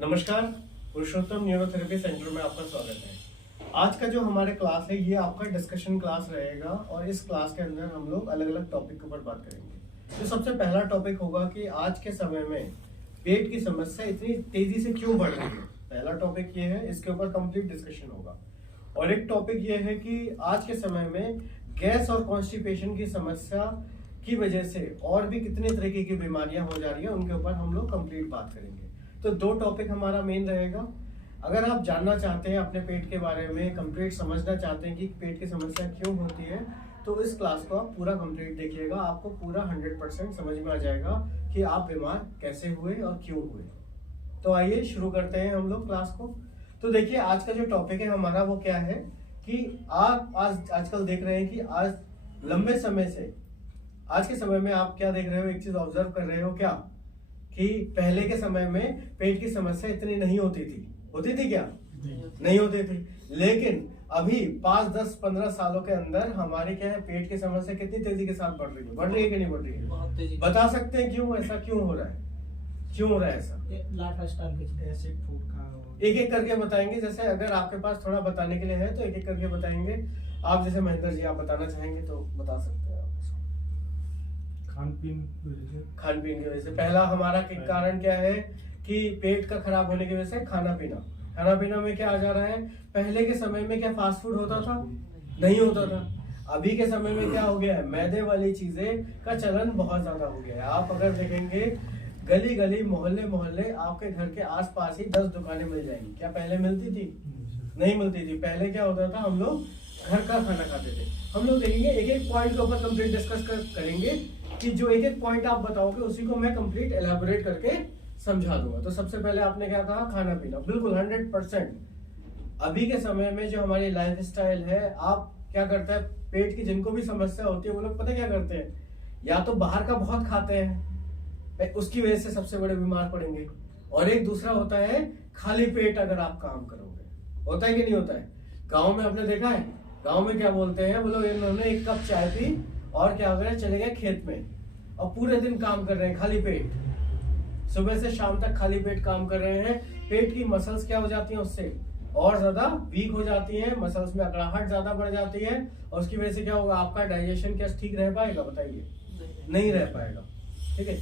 नमस्कार, पुरुषोत्तम neurotherapy centre में आपका स्वागत है। आज का जो हमारे क्लास है ये आपका डिस्कशन क्लास रहेगा और इस क्लास के अंदर हम लोग अलग अलग टॉपिक के ऊपर बात करेंगे। तो सबसे पहला टॉपिक होगा कि आज के समय में पेट की समस्या इतनी तेजी से क्यों बढ़ रही है। पहला टॉपिक ये है, इसके ऊपर कंप्लीट डिस्कशन होगा। और एक टॉपिक ये है कि आज के समय में गैस और कॉन्स्टिपेशन की समस्या की वजह से और भी कितने तरीके की बीमारियां हो जा रही है, उनके ऊपर हम लोग कंप्लीट बात करेंगे। तो दो टॉपिक हमारा मेन रहेगा। अगर आप जानना चाहते हैं अपने पेट के बारे में, कंप्लीट समझना चाहते हैं कि पेट की समस्या क्यों होती है, तो इस क्लास को आप पूरा कंप्लीट देखिएगा। आपको पूरा 100% समझ में आ जाएगा कि आप बीमार कैसे हुए और क्यों हुए। तो आइए शुरू करते हैं हम लोग क्लास को। तो देखिए, आज का जो टॉपिक है हमारा वो क्या है कि आप आजकल देख रहे हैं कि आज लंबे समय से, आज के समय में आप क्या देख रहे हो, एक चीज ऑब्जर्व कर रहे हो क्या कि पहले के समय में पेट की समस्या इतनी नहीं होती थी क्या? नहीं होती थी। लेकिन अभी 5, 10, 15 सालों के अंदर हमारे क्या है, पेट की समस्या कितनी तेजी के साथ बढ़ रही है? बढ़ रही है कि नहीं बढ़ रही है? बहुत तेजी। बता सकते हैं क्यों ऐसा क्यों हो रहा है? क्यों हो रहा है ऐसा? एक एक करके बताएंगे। जैसे अगर आपके पास थोड़ा बताने के लिए है तो एक एक करके बताएंगे। आप जैसे महेंद्र जी, आप बताना चाहेंगे तो बता सकते हैं आप। खान पीन की वजह से पहला हमारा कारण क्या है कि पेट का खराब होने की वजह से खाना पीना में क्या आ जा रहा है। पहले के समय में क्या फास्ट फूड होता था? नहीं होता था। अभी के समय में क्या हो गया है, मैदे वाली चीजें का चलन बहुत ज्यादा हो गया है। आप अगर देखेंगे गली गली मोहल्ले आपके घर के आसपास ही 10 दुकानें मिल जाएंगी। क्या पहले मिलती थी? नहीं मिलती थी। पहले क्या होता था, हम लोग घर का खाना खाते थे। हम लोग देखेंगे एक एक पॉइंट के ऊपर कंप्लीट डिस्कस करेंगे कि जो एक एक पॉइंट आप बताओगे उसी को मैं कंप्लीट एलैबोरेट करके समझा दूंगा। तो सबसे पहले आपने क्या कहा, खाना पीना। बिल्कुल 100%। अभी के समय में जो हमारी लाइफ स्टाइल है, आप क्या करते हैं, पेट की जिनको भी समस्या होती है वो लोग पता क्या करते हैं, या तो बाहर का बहुत खाते हैं, उसकी वजह से सबसे बड़े बीमार पड़ेंगे। और एक दूसरा होता है खाली पेट अगर आप काम करोगे। होता है कि नहीं होता है? गाँव में आपने देखा है, गाँव में क्या बोलते हैं वो लोग, इन्होंने एक कप चाय पी और क्या हो गया, चले गए खेत में और पूरे दिन काम कर रहे हैं खाली पेट। सुबह से शाम तक खाली पेट काम कर रहे हैं। पेट की मसल्स क्या हो जाती हैं, उससे और ज्यादा वीक हो जाती हैं। मसल्स में अकड़ाहट ज्यादा बढ़ जाती है और उसकी वजह से क्या होगा, आपका डाइजेशन क्या ठीक रह पाएगा? बताइए, नहीं रह पाएगा। ठीक है,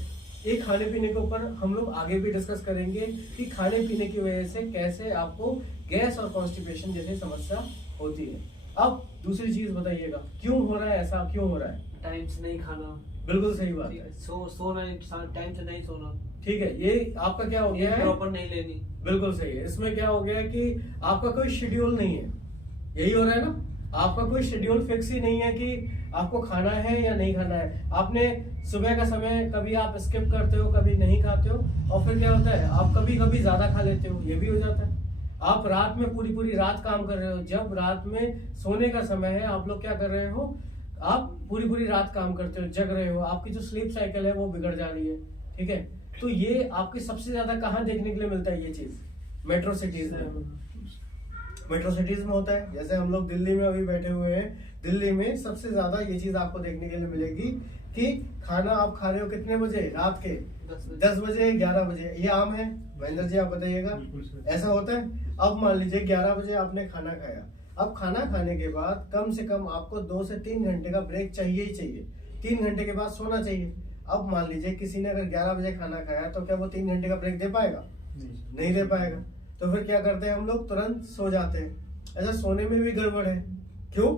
एक खाने पीने के ऊपर हम लोग आगे भी डिस्कस करेंगे कि खाने पीने की वजह से कैसे आपको गैस और कॉन्स्टिपेशन जैसी समस्या होती है। अब दूसरी चीज बताइएगा, क्यों हो रहा है ऐसा, क्यों हो रहा है? टाइम से नहीं खाना। बिल्कुल सही बात है। सोना टाइम से नहीं सोना। ठीक है, ये आपका क्या हो गया है, प्रॉपर नहीं लेनी। बिल्कुल सही है। इसमें क्या हो गया कि आपका कोई शेड्यूल नहीं है। यही हो रहा है ना, आपका कोई शेड्यूल फिक्स ही नहीं है कि आपको खाना है या नहीं खाना है। आपने सुबह का समय कभी आप स्किप करते हो, कभी नहीं खाते हो, और फिर क्या होता है, आप कभी कभी ज्यादा खा लेते हो, ये भी हो जाता है। आप रात में पूरी रात काम कर रहे हो, जब रात में सोने का समय है आप लोग क्या कर रहे हो, आप पूरी रात काम करते हो, जग रहे हो, आपकी जो स्लीप साइकिल है वो बिगड़ जा रही है। ठीक है, तो ये आपकी सबसे ज्यादा कहाँ देखने के लिए मिलता है ये चीज? मेट्रो सिटीज में होता है। जैसे हम लोग दिल्ली में अभी बैठे हुए हैं, दिल्ली में सबसे ज्यादा ये चीज आपको देखने के लिए मिलेगी कि खाना आप खा रहे हो कितने बजे, रात के 10 बजे 11 बजे। ये आम है? महेंद्र जी आप बताइएगा, ऐसा होता है? अब मान लीजिए 11 बजे आपने खाना खाया। अब खाना खाने के बाद कम से कम आपको 2 से 3 घंटे का ब्रेक चाहिए ही चाहिए। 3 घंटे के बाद सोना चाहिए। अब मान लीजिए किसी ने अगर 11 बजे खाना खाया तो क्या वो 3 घंटे का ब्रेक दे पाएगा? नहीं दे पाएगा। तो फिर क्या करते हैं हम लोग, तुरंत सो जाते हैं। ऐसा सोने में भी गड़बड़ है। क्यों?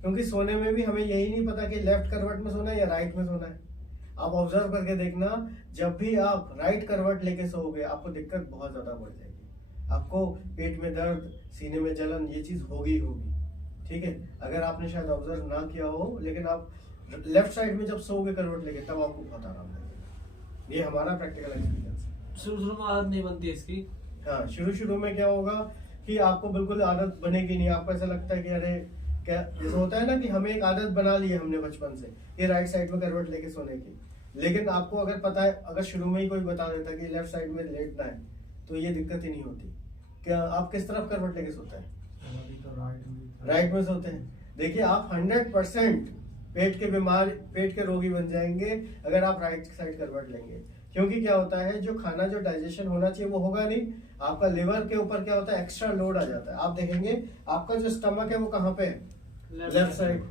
क्योंकि सोने में भी हमें यही नहीं पता कि लेफ्ट करवट में सोना है या राइट में सोना है। आप ऑब्जर्व करके देखना, जब भी आप राइट करवट लेके सोओगे आपको दिक्कत बहुत ज्यादा बढ़ जाएगी। आपको पेट में दर्द, सीने में जलन, ये चीज होगी। ठीक है, अगर आपने शायद ऑब्जर्व ना किया हो, लेकिन आप लेफ्ट साइड में जब सोओगे करवट लेके तब आपको बहुत आराम लगेगा। ये हमारा प्रैक्टिकल एक्सपीरियंस है। शुरू में आदत नहीं बनती इसकी। हाँ, शुरू में क्या होगा कि आपको बिल्कुल आदत बनेगी नहीं। आपको ऐसा लगता है कि अरे क्या, जैसे होता है ना कि हमें एक आदत बना ली है हमने बचपन से, ये राइट साइड में करवट लेके सोने की। लेकिन आपको अगर पता है, अगर शुरू में ही कोई बता देता कि लेफ्ट साइड में लेटना है तो ये दिक्कत ही नहीं होती। क्या आप किस तरफ करवट लेके सोते हैं? राइट में सोते हैं। देखिए, आप 100% पेट के रोगी बन जाएंगे अगर आप राइट साइड करवट लेंगे। क्योंकि क्या होता है, जो खाना जो डाइजेशन होना चाहिए वो होगा नहीं, आपका लिवर के ऊपर क्या होता है, एक्स्ट्रा लोड आ जाता है। आप देखेंगे आपका जो स्टमक है वो कहाँ पे है, लेफ्ट साइड।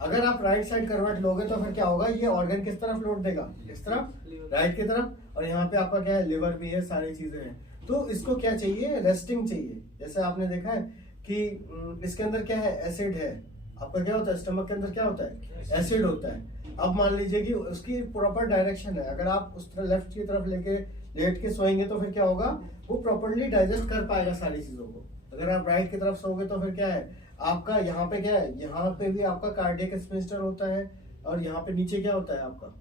अगर आप राइट साइड करवट लोगे तो फिर क्या होगा, ये ऑर्गन किस तरफ लोड देगा, इस तरफ, राइट की तरफ, और यहाँ पे आपका क्या है, लिवर भी है, सारी चीजें हैं। तो इसको क्या चाहिए, रेस्टिंग चाहिए। जैसे आपने देखा है कि इसके अंदर क्या है, एसिड है। आपका क्या होता है, स्टमक के अंदर क्या होता है, एसिड होता है। अब मान लीजिए कि उसकी प्रॉपर डायरेक्शन है, अगर आप उस तरह लेफ्ट की तरफ लेके लेट के सोएंगे तो फिर क्या होगा, वो प्रॉपरली डाइजेस्ट कर पाएगा सारी चीजों को। अगर आप राइट की तरफ सोओगे तो फिर क्या है, आपका यहाँ पे क्या है, यहाँ पे भी आपका कार्डियक स्फिंक्टर होता है, और यहाँ पे नीचे क्या होता है आपका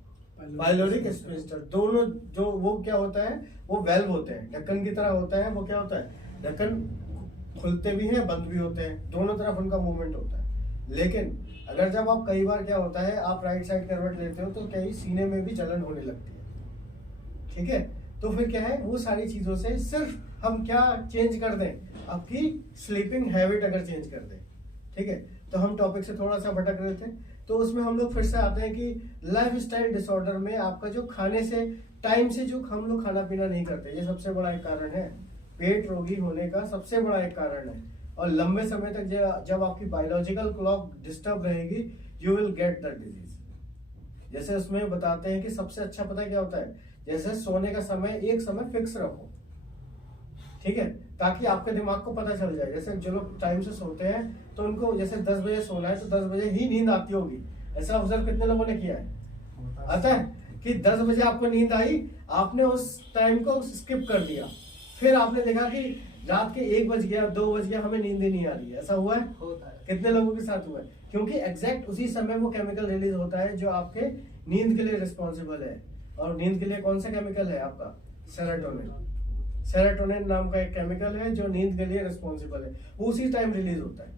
पाइलोरिक स्फिंक्टर। दोनों जो वो क्या होता है, वो वेल्व होते हैं, ढक्कन की तरह होता है। वो क्या होता है, ढक्कन खुलते भी हैं, बंद भी होते हैं, दोनों तरफ उनका मूवमेंट होता है। लेकिन अगर जब आप कई बार क्या होता है, आप राइट साइड करवट लेते हो तो कहीं सीने में भी जलन होने लगती है, ठीक है। तो फिर क्या है, वो सारी चीजों से सिर्फ हम क्या चेंज कर दें, आपकी स्लीपिंग हैबिट अगर चेंज कर दें, ठीक है। तो हम टॉपिक से थोड़ा सा भटक रहे थे, तो उसमें हम लोग फिर से आते हैं कि लाइफ स्टाइल डिसऑर्डर में आपका जो खाने से टाइम से जो हम लोग खाना पीना नहीं करते, ये सबसे बड़ा एक कारण है। पेट रोगी होने का सबसे बड़ा एक कारण है। और लंबे समय तक जब आपकी बायोलॉजिकल क्लॉक डिस्टर्ब रहेगी, you will get the disease. जैसे उसमें बताते हैं कि सबसे अच्छा पता है क्या होता है, जैसे सोने का समय एक समय फिक्स रखो, ठीक है, ताकि आपके दिमाग को पता चल जाए। जैसे जो लोग टाइम से सोते हैं तो उनको जैसे 10 बजे सोना है तो 10 बजे ही नींद आती होगी। ऐसा ऑब्जर्व कितने लोगों ने किया है, आता है कि 10 बजे आपको नींद आई, आपने उस टाइम को स्किप कर दिया, फिर आपने देखा कि रात के 1 बज गया, 2 बज गया, हमें नींद ही नहीं आ रही है। ऐसा हुआ है, होता है। कितने लोगों के साथ हुआ है? क्योंकि एग्जैक्ट उसी समय वो केमिकल रिलीज होता है जो आपके नींद के लिए रिस्पॉन्सिबल है। और नींद के लिए कौन सा केमिकल है आपका, सेरोटोनिन। सेरोटोनिन नाम का एक केमिकल है जो नींद के लिए रिस्पॉन्सिबल है, वो उसी टाइम रिलीज होता है,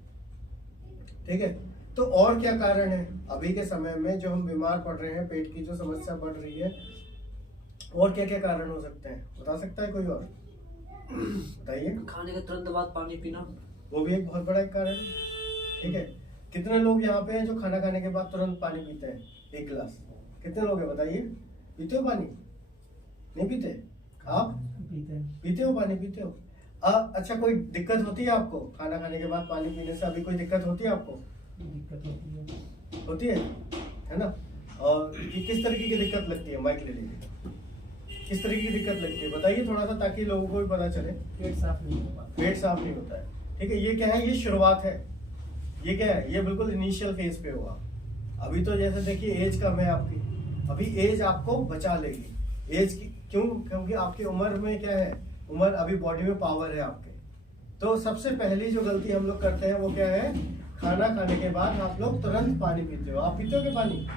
ठीक है। तो और क्या कारण है अभी के समय में जो हम बीमार पड़ रहे हैं, पेट की जो समस्या बढ़ रही है, और क्या क्या कारण हो सकते हैं, बता सकता है कोई और, बताइए। खाने के तुरंत बाद पानी पीना, वो भी एक बहुत बड़ा एक कारण है, ठीक है। कितने लोग यहाँ पे हैं जो खाना खाने के बाद तुरंत पानी पीते हैं, 1 गिलास? कितने लोग हैं बताइए, पीते हो पानी? नहीं पीते? आप पीते हो पानी, पीते हो? अच्छा, कोई दिक्कत होती है आपको खाना खाने के बाद पानी पीने से? अभी कोई दिक्कत होती है आपको? होती है ना। और किस तरीके की दिक्कत लगती है, माइक ले लीजिए, किस तरीके की दिक्कत लगती है बताइए थोड़ा सा, ताकि लोगों को भी पता चले। पेट साफ नहीं होता, पेट साफ नहीं होता है, ठीक है। ये क्या है, ये शुरुआत है, ये क्या है, ये बिल्कुल इनिशियल फेज पे होगा। अभी तो जैसे देखिए एज कम है आपकी, अभी एज आपको बचा लेगी। एज की क्यों, क्योंकि आपकी उम्र में क्या है, उम्र अभी बॉडी में पावर है आपके। तो सबसे पहली जो गलती हम लोग करते हैं वो क्या है, खाना खाने के बाद आप लोग तुरंत पानी पीते हो। आप पीते हो कि पानी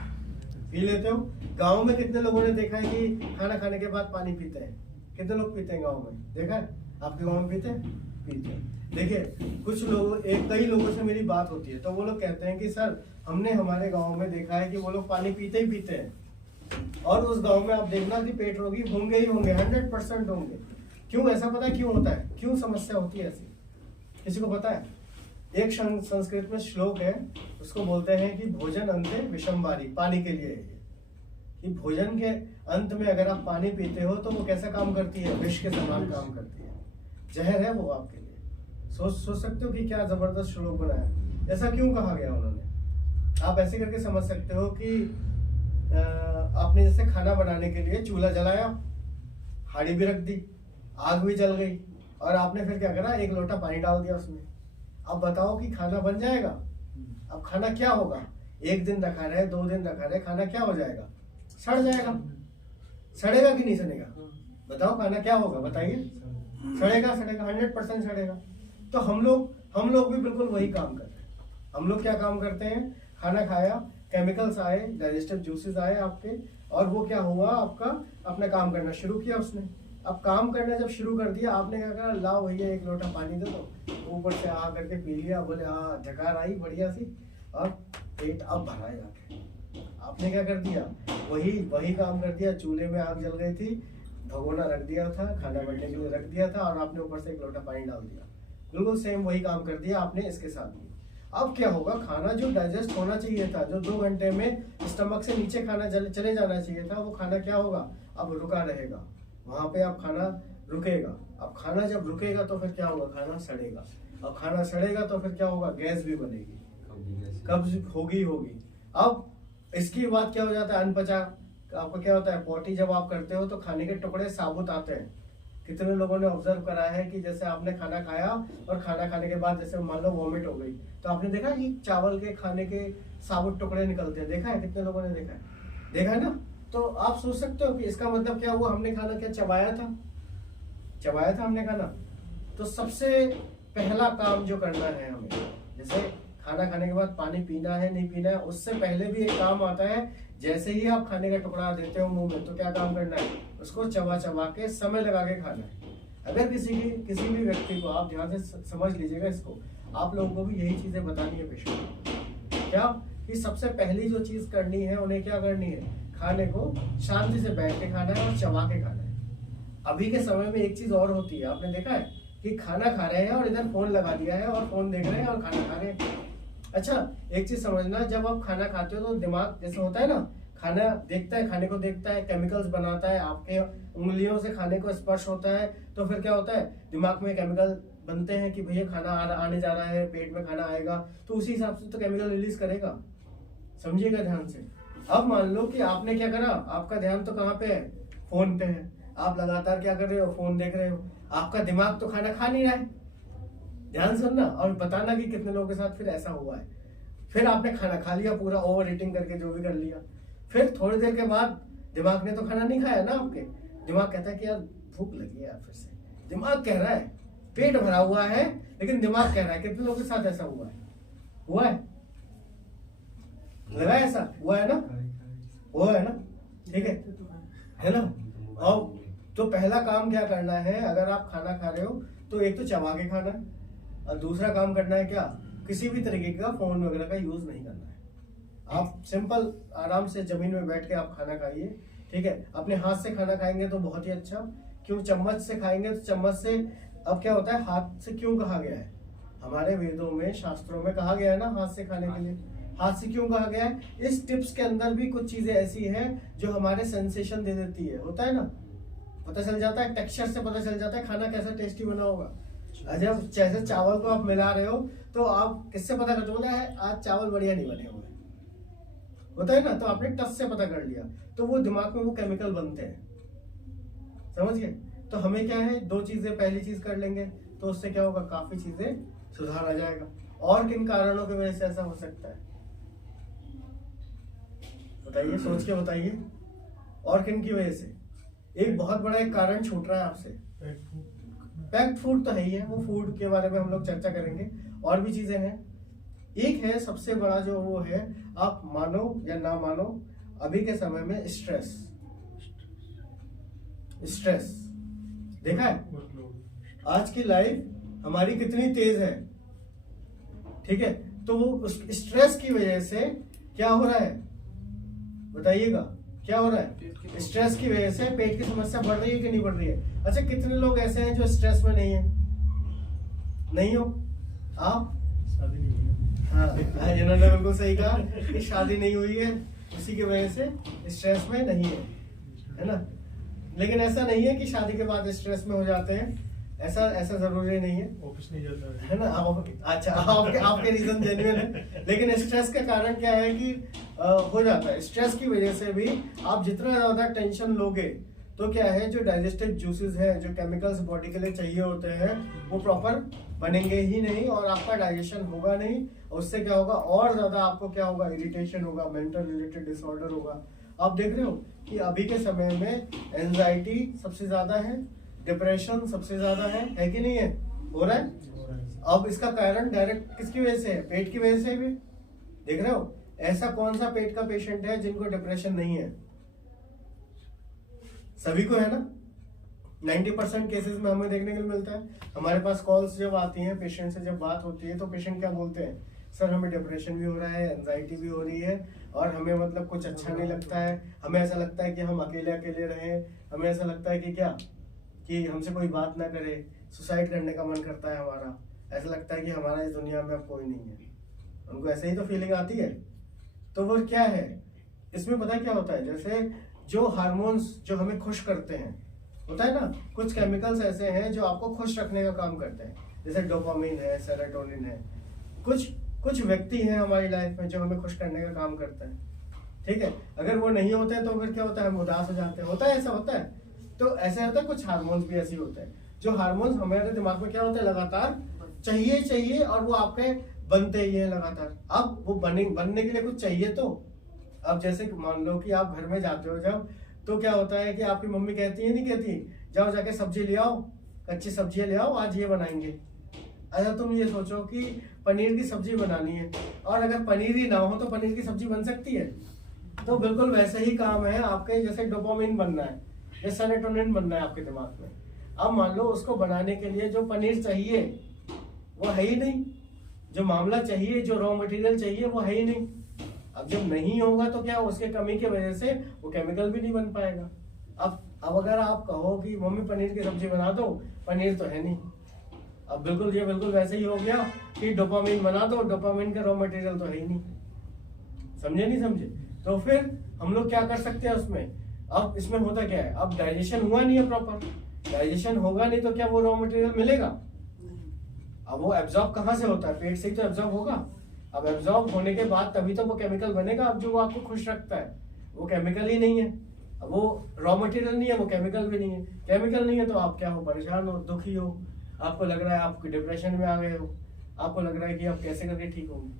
पी लेते हो? गाँव में कितने लोगों ने देखा है कि खाना खाने के बाद पानी पीते हैं? कितने लोग पीते हैं गाँव में, देखा है? आपके गाँव में पीते हैं? पीते हैं। देखिए कुछ लोग, कई लोगों से मेरी बात होती है तो वो लोग कहते हैं कि सर हमने हमारे गाँव में देखा है कि वो लोग पानी पीते ही पीते हैं, और उस गांव में आप देखना कि पेट रोगी होंगे ही होंगे, 100% होंगे। क्यों? ऐसा पता है क्यों होता है, क्यों समस्या होती है ऐसी? किसी को पता है? एक संस्कृत में श्लोक है, उसको बोलते हैं कि भोजन अंते विषमवारी, पानी के लिए है ये, कि भोजन के अंत में अगर आप पानी पीते हो तो वो कैसा काम करती है, विष के समान काम करती है, जहर है वो आपके लिए। सोच सकते हो कि क्या जबरदस्त श्लोक बनाया। ऐसा क्यों कहा गया उन्होंने? आप ऐसे करके समझ सकते हो कि आपने जैसे खाना बनाने के लिए चूल्हा जलाया, हांडी भी रख दी, आग भी जल गई, और आपने फिर क्या करा, 1 लोटा पानी डाल दिया उसमें। अब बताओ कि खाना बन जाएगा? अब खाना क्या होगा, 1 दिन रखा रहे, 2 दिन रखा रहे, खाना क्या हो जाएगा, सड़ जाएगा। सड़ेगा कि नहीं सड़ेगा, बताओ खाना क्या होगा, बताइए। सड़ेगा, सड़ेगा, 100% सड़ेगा। तो हम लोग भी बिल्कुल वही काम करते हैं। हम लोग क्या काम करते हैं, खाना खाया, केमिकल्स आए, डाइजेस्टिव जूसेस आए आपके, और वो क्या हुआ, आपका अपना काम करना शुरू किया उसने। अब काम करना जब शुरू कर दिया, आपने क्या करा, लाओ भैया 1 लोटा पानी दे दो, ऊपर से आ करके पी लिया, बोले हाँ झकार आई बढ़िया सी, और पेट अब भरा जाके। आपने क्या कर दिया, वही काम कर दिया। चूल्हे में आग जल गई थी, भगोना रख दिया था, खाना बनने के लिए रख दिया था, और आपने ऊपर से 1 लोटा पानी डाल दिया। बिल्कुल सेम वही काम कर दिया आपने इसके साथ भी। अब क्या होगा, खाना जो डाइजेस्ट होना चाहिए था, जो 2 घंटे में स्टमक से नीचे खाना चले जाना चाहिए था, वो खाना क्या होगा, अब रुका रहेगा वहां पे। अब खाना रुकेगा। अब खाना जब रुकेगा तो फिर क्या होगा, खाना सड़ेगा। अब खाना सड़ेगा तो फिर क्या होगा, गैस भी बनेगी, कब्ज होगी। अब इसकी बात क्या हो जाता है, अनपचा। आपको क्या होता है, पोटी जब आप करते हो तो खाने के टुकड़े साबुत आते हैं। कितने लोगों ने ऑब्जर्व करा है कि जैसे आपने खाना खाया और खाना खाने के बाद जैसे मान लो वॉमिट हो गई, तो आपने देखा कि चावल के खाने के साबुत टुकड़े निकलते हैं, देखा है? कितने लोगों ने देखा है ना? तो आप सोच सकते हो कि इसका मतलब क्या हुआ, हमने खाना क्या चबाया था हमने खाना। तो सबसे पहला काम जो करना है हमें, जैसे खाना खाने के बाद पानी पीना है नहीं पीना है, उससे पहले भी एक काम आता है। जैसे ही आप खाने का टुकड़ा देते हो मुंह में, तो क्या काम करना है, उसको चबा के समय लगा के खाना है। अगर किसी भी व्यक्ति को, आप ध्यान से समझ लीजिएगा इसको, आप लोगों को भी यही चीजें बतानी है पेशेंट को। क्या कि सबसे पहली जो चीज करनी है, उन्हें क्या करनी है, खाने को शांति से बैठ के खाना है और चबा के खाना है। अभी के समय में एक चीज और होती है, आपने देखा है कि खाना खा रहे हैं और इधर फोन लगा दिया है और फोन देख रहे हैं और खाना खा रहे हैं। अच्छा, एक चीज समझना, जब आप खाना खाते हो तो दिमाग जैसे होता है ना, खाना देखता है, खाने को देखता है, केमिकल्स बनाता है, आपके उंगलियों से खाने को स्पर्श होता है, तो फिर क्या होता है, दिमाग में केमिकल बनते हैं कि भैया खाना आने जा रहा है, पेट में खाना आएगा, तो उसी हिसाब से तो केमिकल रिलीज करेगा। समझिएगा ध्यान से। अब मान लो कि आपने क्या करा, आपका ध्यान तो कहाँ पे है, फोन पे है। आप लगातार क्या कर रहे हो, फोन देख रहे हो, आपका दिमाग तो खाना खा नहीं रहा है। ध्यान सुनना और बताना कि कितने लोगों के साथ फिर ऐसा हुआ है। फिर आपने खाना खा लिया पूरा, ओवर ईटिंग करके जो भी कर लिया, फिर थोड़ी देर के बाद दिमाग ने तो खाना नहीं खाया ना, आपके दिमाग कहता है कि यार भूख लगी है यार, फिर से दिमाग कह रहा है, पेट भरा हुआ है लेकिन दिमाग कह रहा है। कितने लोगों के साथ ऐसा हुआ है लगा ऐसा हुआ है ना, ठीक है ना। और तो पहला काम क्या करना है, अगर आप खाना खा रहे हो तो एक तो चबा के खाना है, और दूसरा काम करना है क्या, किसी भी तरीके का फोन वगैरह का यूज नहीं करना है। आप सिंपल आराम से जमीन में बैठ के आप खाना खाइए, ठीक है। अपने हाथ से खाना खाएंगे तो बहुत ही अच्छा, क्यों चम्मच से खाएंगे तो चम्मच से, अब क्या होता है, हाथ से क्यों कहा गया है, हमारे वेदों में शास्त्रों में कहा गया है ना हाथ से खाने के लिए। हाथ से क्यों कहा गया है, इस टिप्स के अंदर भी कुछ चीजें ऐसी हैं जो हमारे सेंसेशन दे देती है, होता है ना, पता चल जाता है, टेक्सचर से पता चल जाता है खाना कैसा टेस्टी बना होगा। जब जैसे चावल को आप मिला रहे हो तो आप किससे पता करते हो, है आज चावल बढ़िया नहीं बने हुए, होता है ना, तो आपने टच से पता कर लिया, तो वो दिमाग में वो केमिकल बनते हैं, समझ गए। तो हमें क्या है, दो चीजें, पहली चीज कर लेंगे तो उससे क्या होगा, काफी चीजें सुधार आ जाएगा। और किन कारणों की वजह से ऐसा हो सकता है बताइए, सोच के बताइए, और किन की वजह से। एक बहुत बड़ा एक कारण छूट रहा है आपसे, पैक्ड फूड तो है ही है, वो फूड के बारे में हम लोग चर्चा करेंगे, और भी चीजें हैं। एक है सबसे बड़ा जो वो है, आप मानो या ना मानो, अभी के समय में स्ट्रेस देखा है, आज की लाइफ हमारी कितनी तेज है, ठीक है। तो वो उस स्ट्रेस की वजह से क्या हो रहा है बताइएगा, क्या हो रहा है, स्ट्रेस की वजह से पेट की समस्या बढ़ रही है कि नहीं बढ़ रही है। अच्छा, कितने लोग ऐसे हैं जो स्ट्रेस में नहीं है, नहीं हो आप, शादी नहीं हुई। हाँ, इन्होंने बिल्कुल सही कहा कि शादी नहीं हुई है, उसी की वजह से स्ट्रेस में नहीं है ना। लेकिन ऐसा नहीं है कि शादी के बाद स्ट्रेस में हो जाते हैं, ऐसा जरूरी नहीं है, ऑफिस नहीं जाता है ना। अच्छा, आपके रीजन जेन्युइन है, लेकिन स्ट्रेस का कारण क्या है कि हो जाता है। स्ट्रेस की वजह से भी आप जितना ज्यादा टेंशन लोगे तो क्या है, जो डाइजेस्टिव जूसेस है, जो केमिकल्स बॉडी के लिए चाहिए होते हैं, वो प्रॉपर बनेंगे ही नहीं और आपका डाइजेशन होगा नहीं। उससे क्या होगा, और ज्यादा आपको क्या होगा, इरिटेशन होगा, मेंटल रिलेटेड डिसऑर्डर होगा। आप देख रहे हो कि अभी के समय में एंजाइटी सबसे ज्यादा है, डिप्रेशन सबसे ज्यादा है कि नहीं है, हो रहा है। अब इसका कारण डायरेक्ट किसकी वजह से है, पेट की वजह से भी। देख रहे हो, ऐसा कौन सा पेट का पेशेंट है जिनको डिप्रेशन नहीं है, सभी को है ना। 90% केसेस में हमें देखने को मिलता है। हमारे पास कॉल्स जब आती हैं, पेशेंट से जब बात होती है, तो पेशेंट क्या बोलते हैं, सर हमें डिप्रेशन भी हो रहा है, एंजाइटी भी हो रही है, और हमें मतलब कुछ अच्छा नहीं लगता है, हमें ऐसा लगता है कि हम अकेले अकेले रहें, हमें ऐसा लगता है कि क्या, कि हमसे कोई बात ना करे, सुसाइड करने का मन करता है हमारा, ऐसा लगता है कि हमारा इस दुनिया में अब कोई नहीं है। उनको ऐसे ही तो फीलिंग आती है। तो वो क्या है, इसमें पता है क्या होता है, जैसे जो हार्मोन्स जो हमें खुश करते हैं, होता है ना, कुछ केमिकल्स ऐसे हैं जो आपको खुश रखने का काम करते हैं, जैसे डोपामिन है, सेरोटोनिन है। कुछ व्यक्ति हैं हमारी लाइफ में जो हमें खुश करने का काम करते हैं, ठीक है। अगर वो नहीं होते हैं तो फिर क्या होता है, हम उदास हो जाते हैं, होता है, ऐसा होता है। तो ऐसे होता है, कुछ हार्मोन्स भी ऐसे होते हैं जो हार्मोन्स हमारे दिमाग में क्या होते हैं, लगातार चाहिए और वो आपके बनते ही है लगातार। अब वो बनने के लिए कुछ चाहिए। तो अब जैसे मान लो कि आप घर में जाते हो जब, तो क्या होता है कि आपकी मम्मी कहती है, नहीं कहती, जाओ जाके सब्जी ले आओ, कच्ची सब्जियां ले आओ, आज ये बनाएंगे। अच्छा तुम ये सोचो कि पनीर की सब्जी बनानी है, और अगर पनीर ही ना हो तो पनीर की सब्जी बन सकती है? तो बिल्कुल वैसे ही काम है आपके, जैसे डोपामिन बनना है या सेरोटोनिन बनना है आपके दिमाग में। अब मान लो उसको बनाने के लिए जो पनीर चाहिए वो है ही नहीं, जो मामला चाहिए, जो रॉ मटेरियल चाहिए वो है ही नहीं। अब जब नहीं होगा तो क्या, उसके कमी की वजह से वो केमिकल भी नहीं बन पाएगा। अब अगर आप कहो कि मम्मी पनीर की सब्जी बना दो, पनीर तो है नहीं। अब ये बिल्कुल वैसे ही हो गया कि डोपामिन बना दो, डोपामिन का रॉ मटेरियल तो है ही नहीं। समझे नहीं समझे? तो फिर हम लोग क्या कर सकते हैं उसमें? अब इसमें होता क्या है, अब डाइजेशन हुआ नहीं है प्रॉपर, डाइजेशन होगा नहीं तो क्या वो रॉ मटेरियल मिलेगा? अब वो एब्जॉर्ब कहाँ से होता है? पेट से ही तो एब्जॉर्ब होगा। अब एब्जॉर्ब होने के बाद तभी तो वो केमिकल बनेगा। अब जो वो आपको खुश रखता है वो केमिकल ही नहीं है, अब वो रॉ मटेरियल नहीं है, वो केमिकल भी नहीं है। केमिकल नहीं है तो आप क्या हो, परेशान हो, दुखी हो, आपको लग रहा है आप डिप्रेशन में आ गए हो, आपको लग रहा है कि आप कैसे करके ठीक होंगे।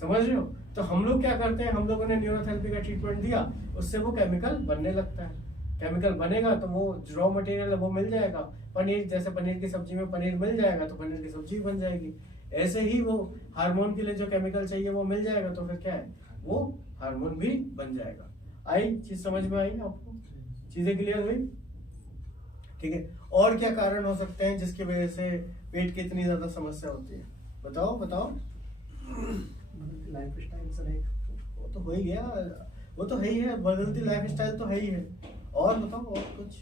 समझ रहे हो? तो हम लोग क्या करते हैं, हम लोगों ने न्यूरोथेरेपी का ट्रीटमेंट दिया, उससे वो केमिकल बनने लगता है। केमिकल बनेगा तो वो रॉ मटेरियल है वो मिल जाएगा। पनीर, जैसे पनीर की सब्जी में पनीर मिल जाएगा तो पनीर की सब्जी बन जाएगी। ऐसे ही वो हार्मोन के लिए जो केमिकल चाहिए वो मिल जाएगा, तो फिर क्या है, वो हार्मोन भी बन जाएगा। आई चीज समझ में आई आपको? चीजें क्लियर हुई? ठीक है। और क्या कारण हो सकते हैं जिसकी वजह से पेट की इतनी ज्यादा समस्या होती है? बताओ। लाइफ स्टाइल सर एक वो तो हो ही गया, वो तो है ही है, बदलती लाइफ स्टाइल तो है ही है। और बताओ, और कुछ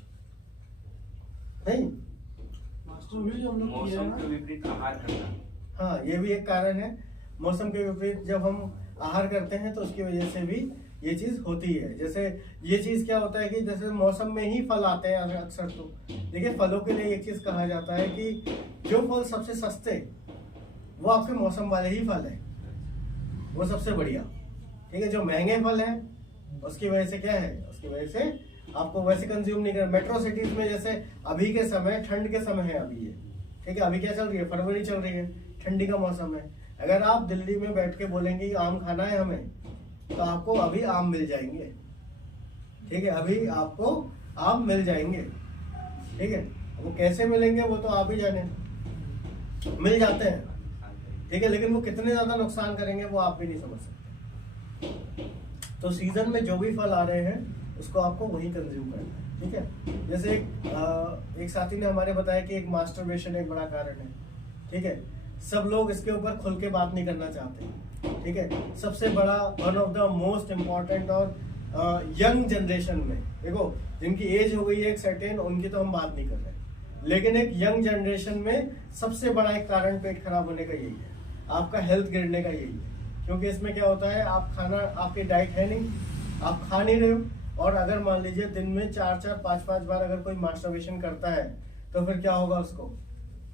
नहीं? मौसम के विपरीत आहार करना, हाँ, ये भी एक कारण है। मौसम के विपरीत जब हम आहार करते हैं तो उसकी वजह से भी ये चीज होती है। जैसे ये चीज क्या होता है कि जैसे मौसम में ही फल आते हैं अक्सर, तो देखिए फलों के लिए एक चीज कहा जाता है कि जो फल सबसे सस्ते वो आपके मौसम वाले ही फल है, वो सबसे बढ़िया। ठीक है, जो महंगे फल हैं उसकी वजह से क्या है, उसकी वजह से आपको वैसे कंज्यूम नहीं करना। मेट्रो सिटीज में जैसे अभी के समय, ठंड के समय है अभी ये, ठीक है, अभी क्या चल रही है, फरवरी चल रही है, ठंडी का मौसम है। अगर आप दिल्ली में बैठ के बोलेंगे आम खाना है हमें, तो आपको अभी आम मिल जाएंगे। ठीक है, अभी आपको आम मिल जाएंगे। ठीक है, वो कैसे मिलेंगे वो तो आप ही जाने, मिल जाते हैं। ठीक है, लेकिन वो कितने ज्यादा नुकसान करेंगे वो आप भी नहीं समझ सकते। तो सीजन में जो भी फल आ रहे हैं उसको आपको वही कंज्यूम करना है। ठीक है, जैसे एक साथी ने हमारे बताया कि एक मास्टरबेशन एक बड़ा कारण है। ठीक है, सब लोग इसके ऊपर खुल के बात नहीं करना चाहते। ठीक है, सबसे बड़ा, one of the most important और यंग जनरेशन में, देखो जिनकी एज हो गई है एक सर्टेन, उनकी तो हम बात नहीं कर रहे, लेकिन एक यंग जनरेशन में सबसे बड़ा एक कारण पेट खराब होने का यही है, आपका हेल्थ गिरने का यही है। क्योंकि इसमें क्या होता है, आप खाना, आपकी डाइट है नहीं, आप खा नहीं रहे हो, और अगर मान लीजिए दिन में 4-4, 5-5 बार अगर कोई मास्टरबेशन करता है तो फिर क्या होगा,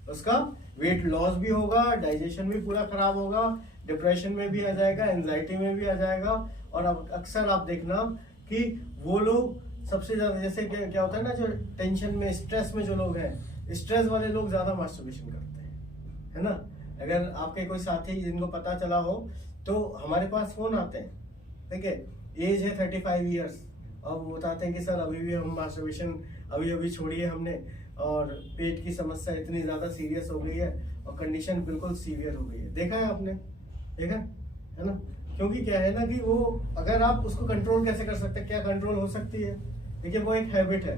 उसका वेट लॉस भी होगा, डाइजेशन भी पूरा खराब होगा, डिप्रेशन में भी आ जाएगा, एंजाइटी में भी आ जाएगा। और अब अक्सर आप देखना कि वो लोग सबसे ज्यादा, जैसे क्या होता है ना, जो टेंशन में, स्ट्रेस में जो लोग हैं, स्ट्रेस वाले लोग ज्यादा मास्टरबेशन करते हैं, है ना। अगर आपके कोई साथी जिनको पता चला हो तो हमारे पास फोन आते हैं, ठीक है, एज है 35 ईयर्स, अब वो बताते हैं कि सर अभी भी हम मास्टरबेशन अभी छोड़ी है हमने, और पेट की समस्या इतनी ज्यादा सीरियस हो गई है और कंडीशन बिल्कुल सीवियर हो गई है। देखा है आपने? देखा है ना? क्योंकि क्या है ना कि वो, अगर आप उसको कंट्रोल कैसे कर सकते हैं, क्या कंट्रोल हो सकती है? देखिए वो एक हैबिट है,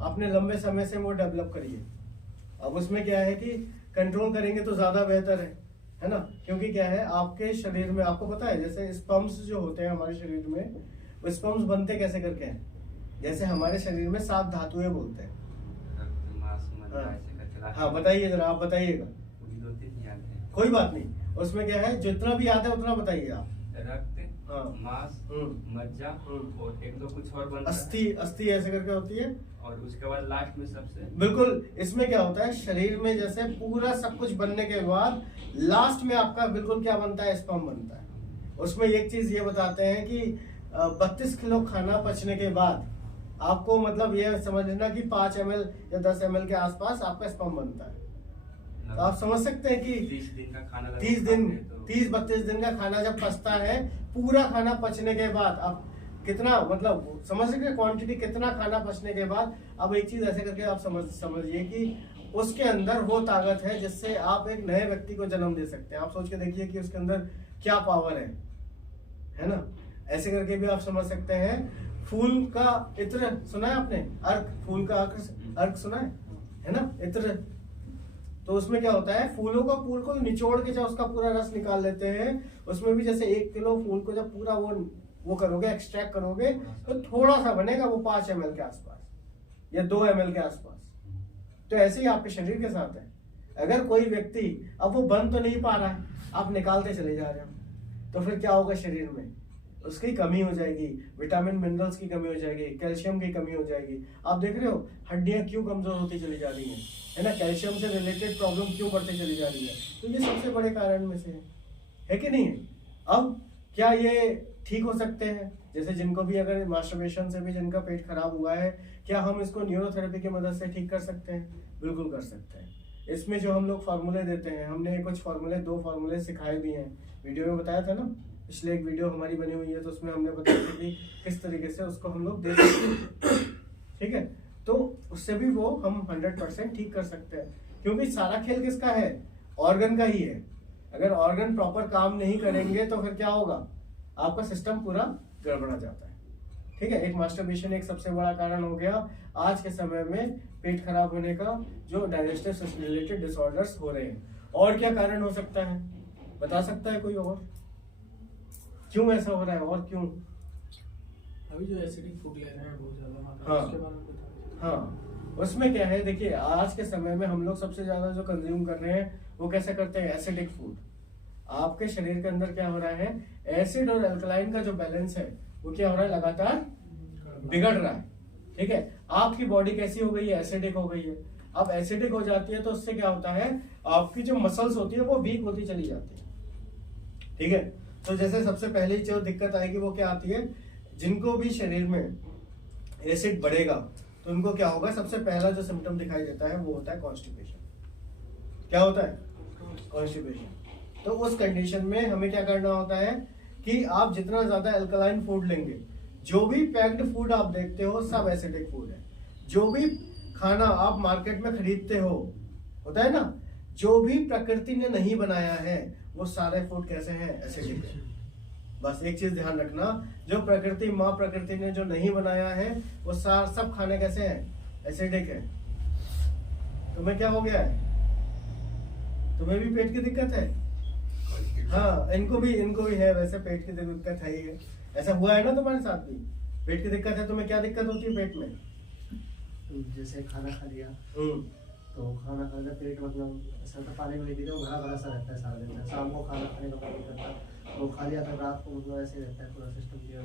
आपने लंबे समय से वो डेवलप करी है। अब उसमें क्या है कि कंट्रोल करेंगे तो ज्यादा बेहतर है ना। क्योंकि क्या है, आपके शरीर में, आपको पता है जैसे स्पर्म्स जो होते हैं हमारे शरीर में, वो स्पर्म्स बनते कैसे करके हैं, जैसे हमारे शरीर में 7 धातुएं बोलते हैं। हाँ बताइए जरा, आप बताइएगा। कोई बात नहीं, उसमें क्या है, जितना भी आता है उतना बताइए आप। रक्त, हाँ। मांस, मज्जा और एक दो कुछ और बनता है। अस्थि ऐसे करके होती है। और उसके बाद लास्ट में सबसे बिल्कुल, इसमें क्या होता है, शरीर में जैसे पूरा सब कुछ बनने के बाद लास्ट में आपका बिल्कुल क्या बनता है, स्पर्म बनता है। उसमें एक चीज ये बताते हैं कि 32 किलो खाना पचने के बाद आपको मतलब ये समझ लेना कि 5 ml या 10 ml के आसपास आपका स्पर्म बनता है। तो आप समझ सकते हैं कि 30 दिन का खाना 30-32 दिन का खाना जब पचता है, पूरा खाना पचने के बाद आप कितना मतलब समझ सकते हैं क्वांटिटी, कितना खाना पचने के बाद। अब एक चीज ऐसे करके आप समझिए कि उसके अंदर वो ताकत है जिससे आप एक नए व्यक्ति को जन्म दे सकते हैं। आप सोच के देखिए कि उसके अंदर क्या पावर है ना। ऐसे करके भी आप समझ सकते हैं। फूल का इत्र सुना है आपने, अर्क, फूल का अर्क सुना है ना, इत्र। तो उसमें क्या होता है, फूलों का फूल को निचोड़ के जब उसका पूरा रस निकाल लेते हैं, उसमें भी जैसे 1 किलो फूल को जब पूरा वो करोगे, एक्सट्रैक्ट करोगे, तो थोड़ा सा बनेगा, वो 5 ml के आसपास या 2 ml के आसपास। तो ऐसे ही आपके शरीर के साथ है। अगर कोई व्यक्ति अब वो बन तो नहीं पा रहा है, आप निकालते चले जा रहे हो, तो फिर क्या होगा, शरीर में उसकी कमी हो जाएगी, विटामिन मिनरल्स की कमी हो जाएगी, कैल्शियम की कमी हो जाएगी। आप देख रहे हो हड्डियां क्यों कमजोर होती चली जा रही हैं, है ना, कैल्शियम से रिलेटेड प्रॉब्लम क्यों बढ़ती चली जा रही है। तो ये सबसे बड़े कारण में से है कि नहीं है। अब क्या ये ठीक हो सकते हैं, जैसे जिनको भी अगर मास्टरबेशन से भी जिनका पेट खराब हुआ है, क्या हम इसको न्यूरोथेरेपी की मदद से ठीक कर सकते हैं? बिल्कुल कर सकते हैं। इसमें जो हम लोग फार्मूले देते हैं, हमने कुछ फार्मूले, 2 फार्मूले सिखाए भी हैं, वीडियो में बताया था ना, पिछले एक वीडियो हमारी बनी हुई है, तो उसमें हमने बताया था कि किस तरीके से उसको हम लोग दे सकते हैं। ठीक है, तो उससे भी वो हम 100% ठीक कर सकते हैं, क्योंकि सारा खेल किसका है, ऑर्गन का ही है। अगर ऑर्गन प्रॉपर काम नहीं करेंगे तो फिर क्या होगा, आपका सिस्टम पूरा गड़बड़ा जाता है। ठीक है, एक मास्टरबेशन एक सबसे बड़ा कारण हो गया आज के समय में पेट खराब होने का, जो डाइजेस्टिव सिस्टम रिलेटेड डिसऑर्डर्स हो रहे हैं। और क्या कारण हो सकता है, बता सकता है कोई और, क्यों ऐसा हो रहा है और क्यों? अभी जो एसिडिक फूड ले रहे हैं बहुत ज्यादा मात्रा में, हाँ। उसके बारे में बताइए। हाँ, उसमें क्या है, देखिए आज के समय में हम लोग सबसे ज्यादा जो कंज्यूम कर रहे हैं वो कैसे करते हैं, एसिडिक फूड। आपके शरीर के अंदर क्या हो रहा है, एसिड और अल्कलाइन का जो बैलेंस है वो क्या हो रहा है, लगातार बिगड़ रहा है। ठीक है, आपकी बॉडी कैसी हो गई है, एसिडिक हो गई है। अब एसिडिक हो जाती है तो उससे क्या होता है, आपकी जो मसल्स होती है वो वीक होती चली जाती है। ठीक है, तो जैसे सबसे पहली जो दिक्कत आएगी वो क्या आती है, जिनको भी शरीर में एसिड बढ़ेगा तो उनको क्या होगा, सबसे पहला जो सिम्टम दिखाई देता है वो होता है कॉन्स्टिपेशन। क्या होता है, कॉन्स्टिपेशन। तो उस कंडीशन में हमें क्या करना होता है कि आप जितना ज्यादा अल्कलाइन फूड लेंगे, जो भी पैक्ड फूड आप देखते हो सब एसिडिक फूड है। जो भी खाना आप मार्केट में खरीदते हो, होता है ना, जो भी प्रकृति ने नहीं बनाया है वो सारे फूड कैसे हैं, एसिडिक है। बस एक चीज ध्यान रखना, जो प्रकृति, माँ प्रकृति ने जो नहीं बनाया है वो सब खाने कैसे हैं, एसिडिक है। तुम्हें क्या हो गया है, तुम्हें भी पेट की दिक्कत है? हाँ, इनको भी है, वैसे पेट की दिक्कत है ही है। ऐसा हुआ है ना तुम्हारे साथ भी, पेट की दिक्कत है। तुम्हें क्या दिक्कत होती है पेट में? जैसे खाना खा लिया तो खाना खाने पेट मतलब ऐसा तो पानी में नहीं पीते, वो भरा भरा सा रहता है सारा दिन। शाम को खाना खाने का मन नहीं करता, वो खा लिया था रात को मतलब ऐसे रहता है पूरा सिस्टम क्लियर।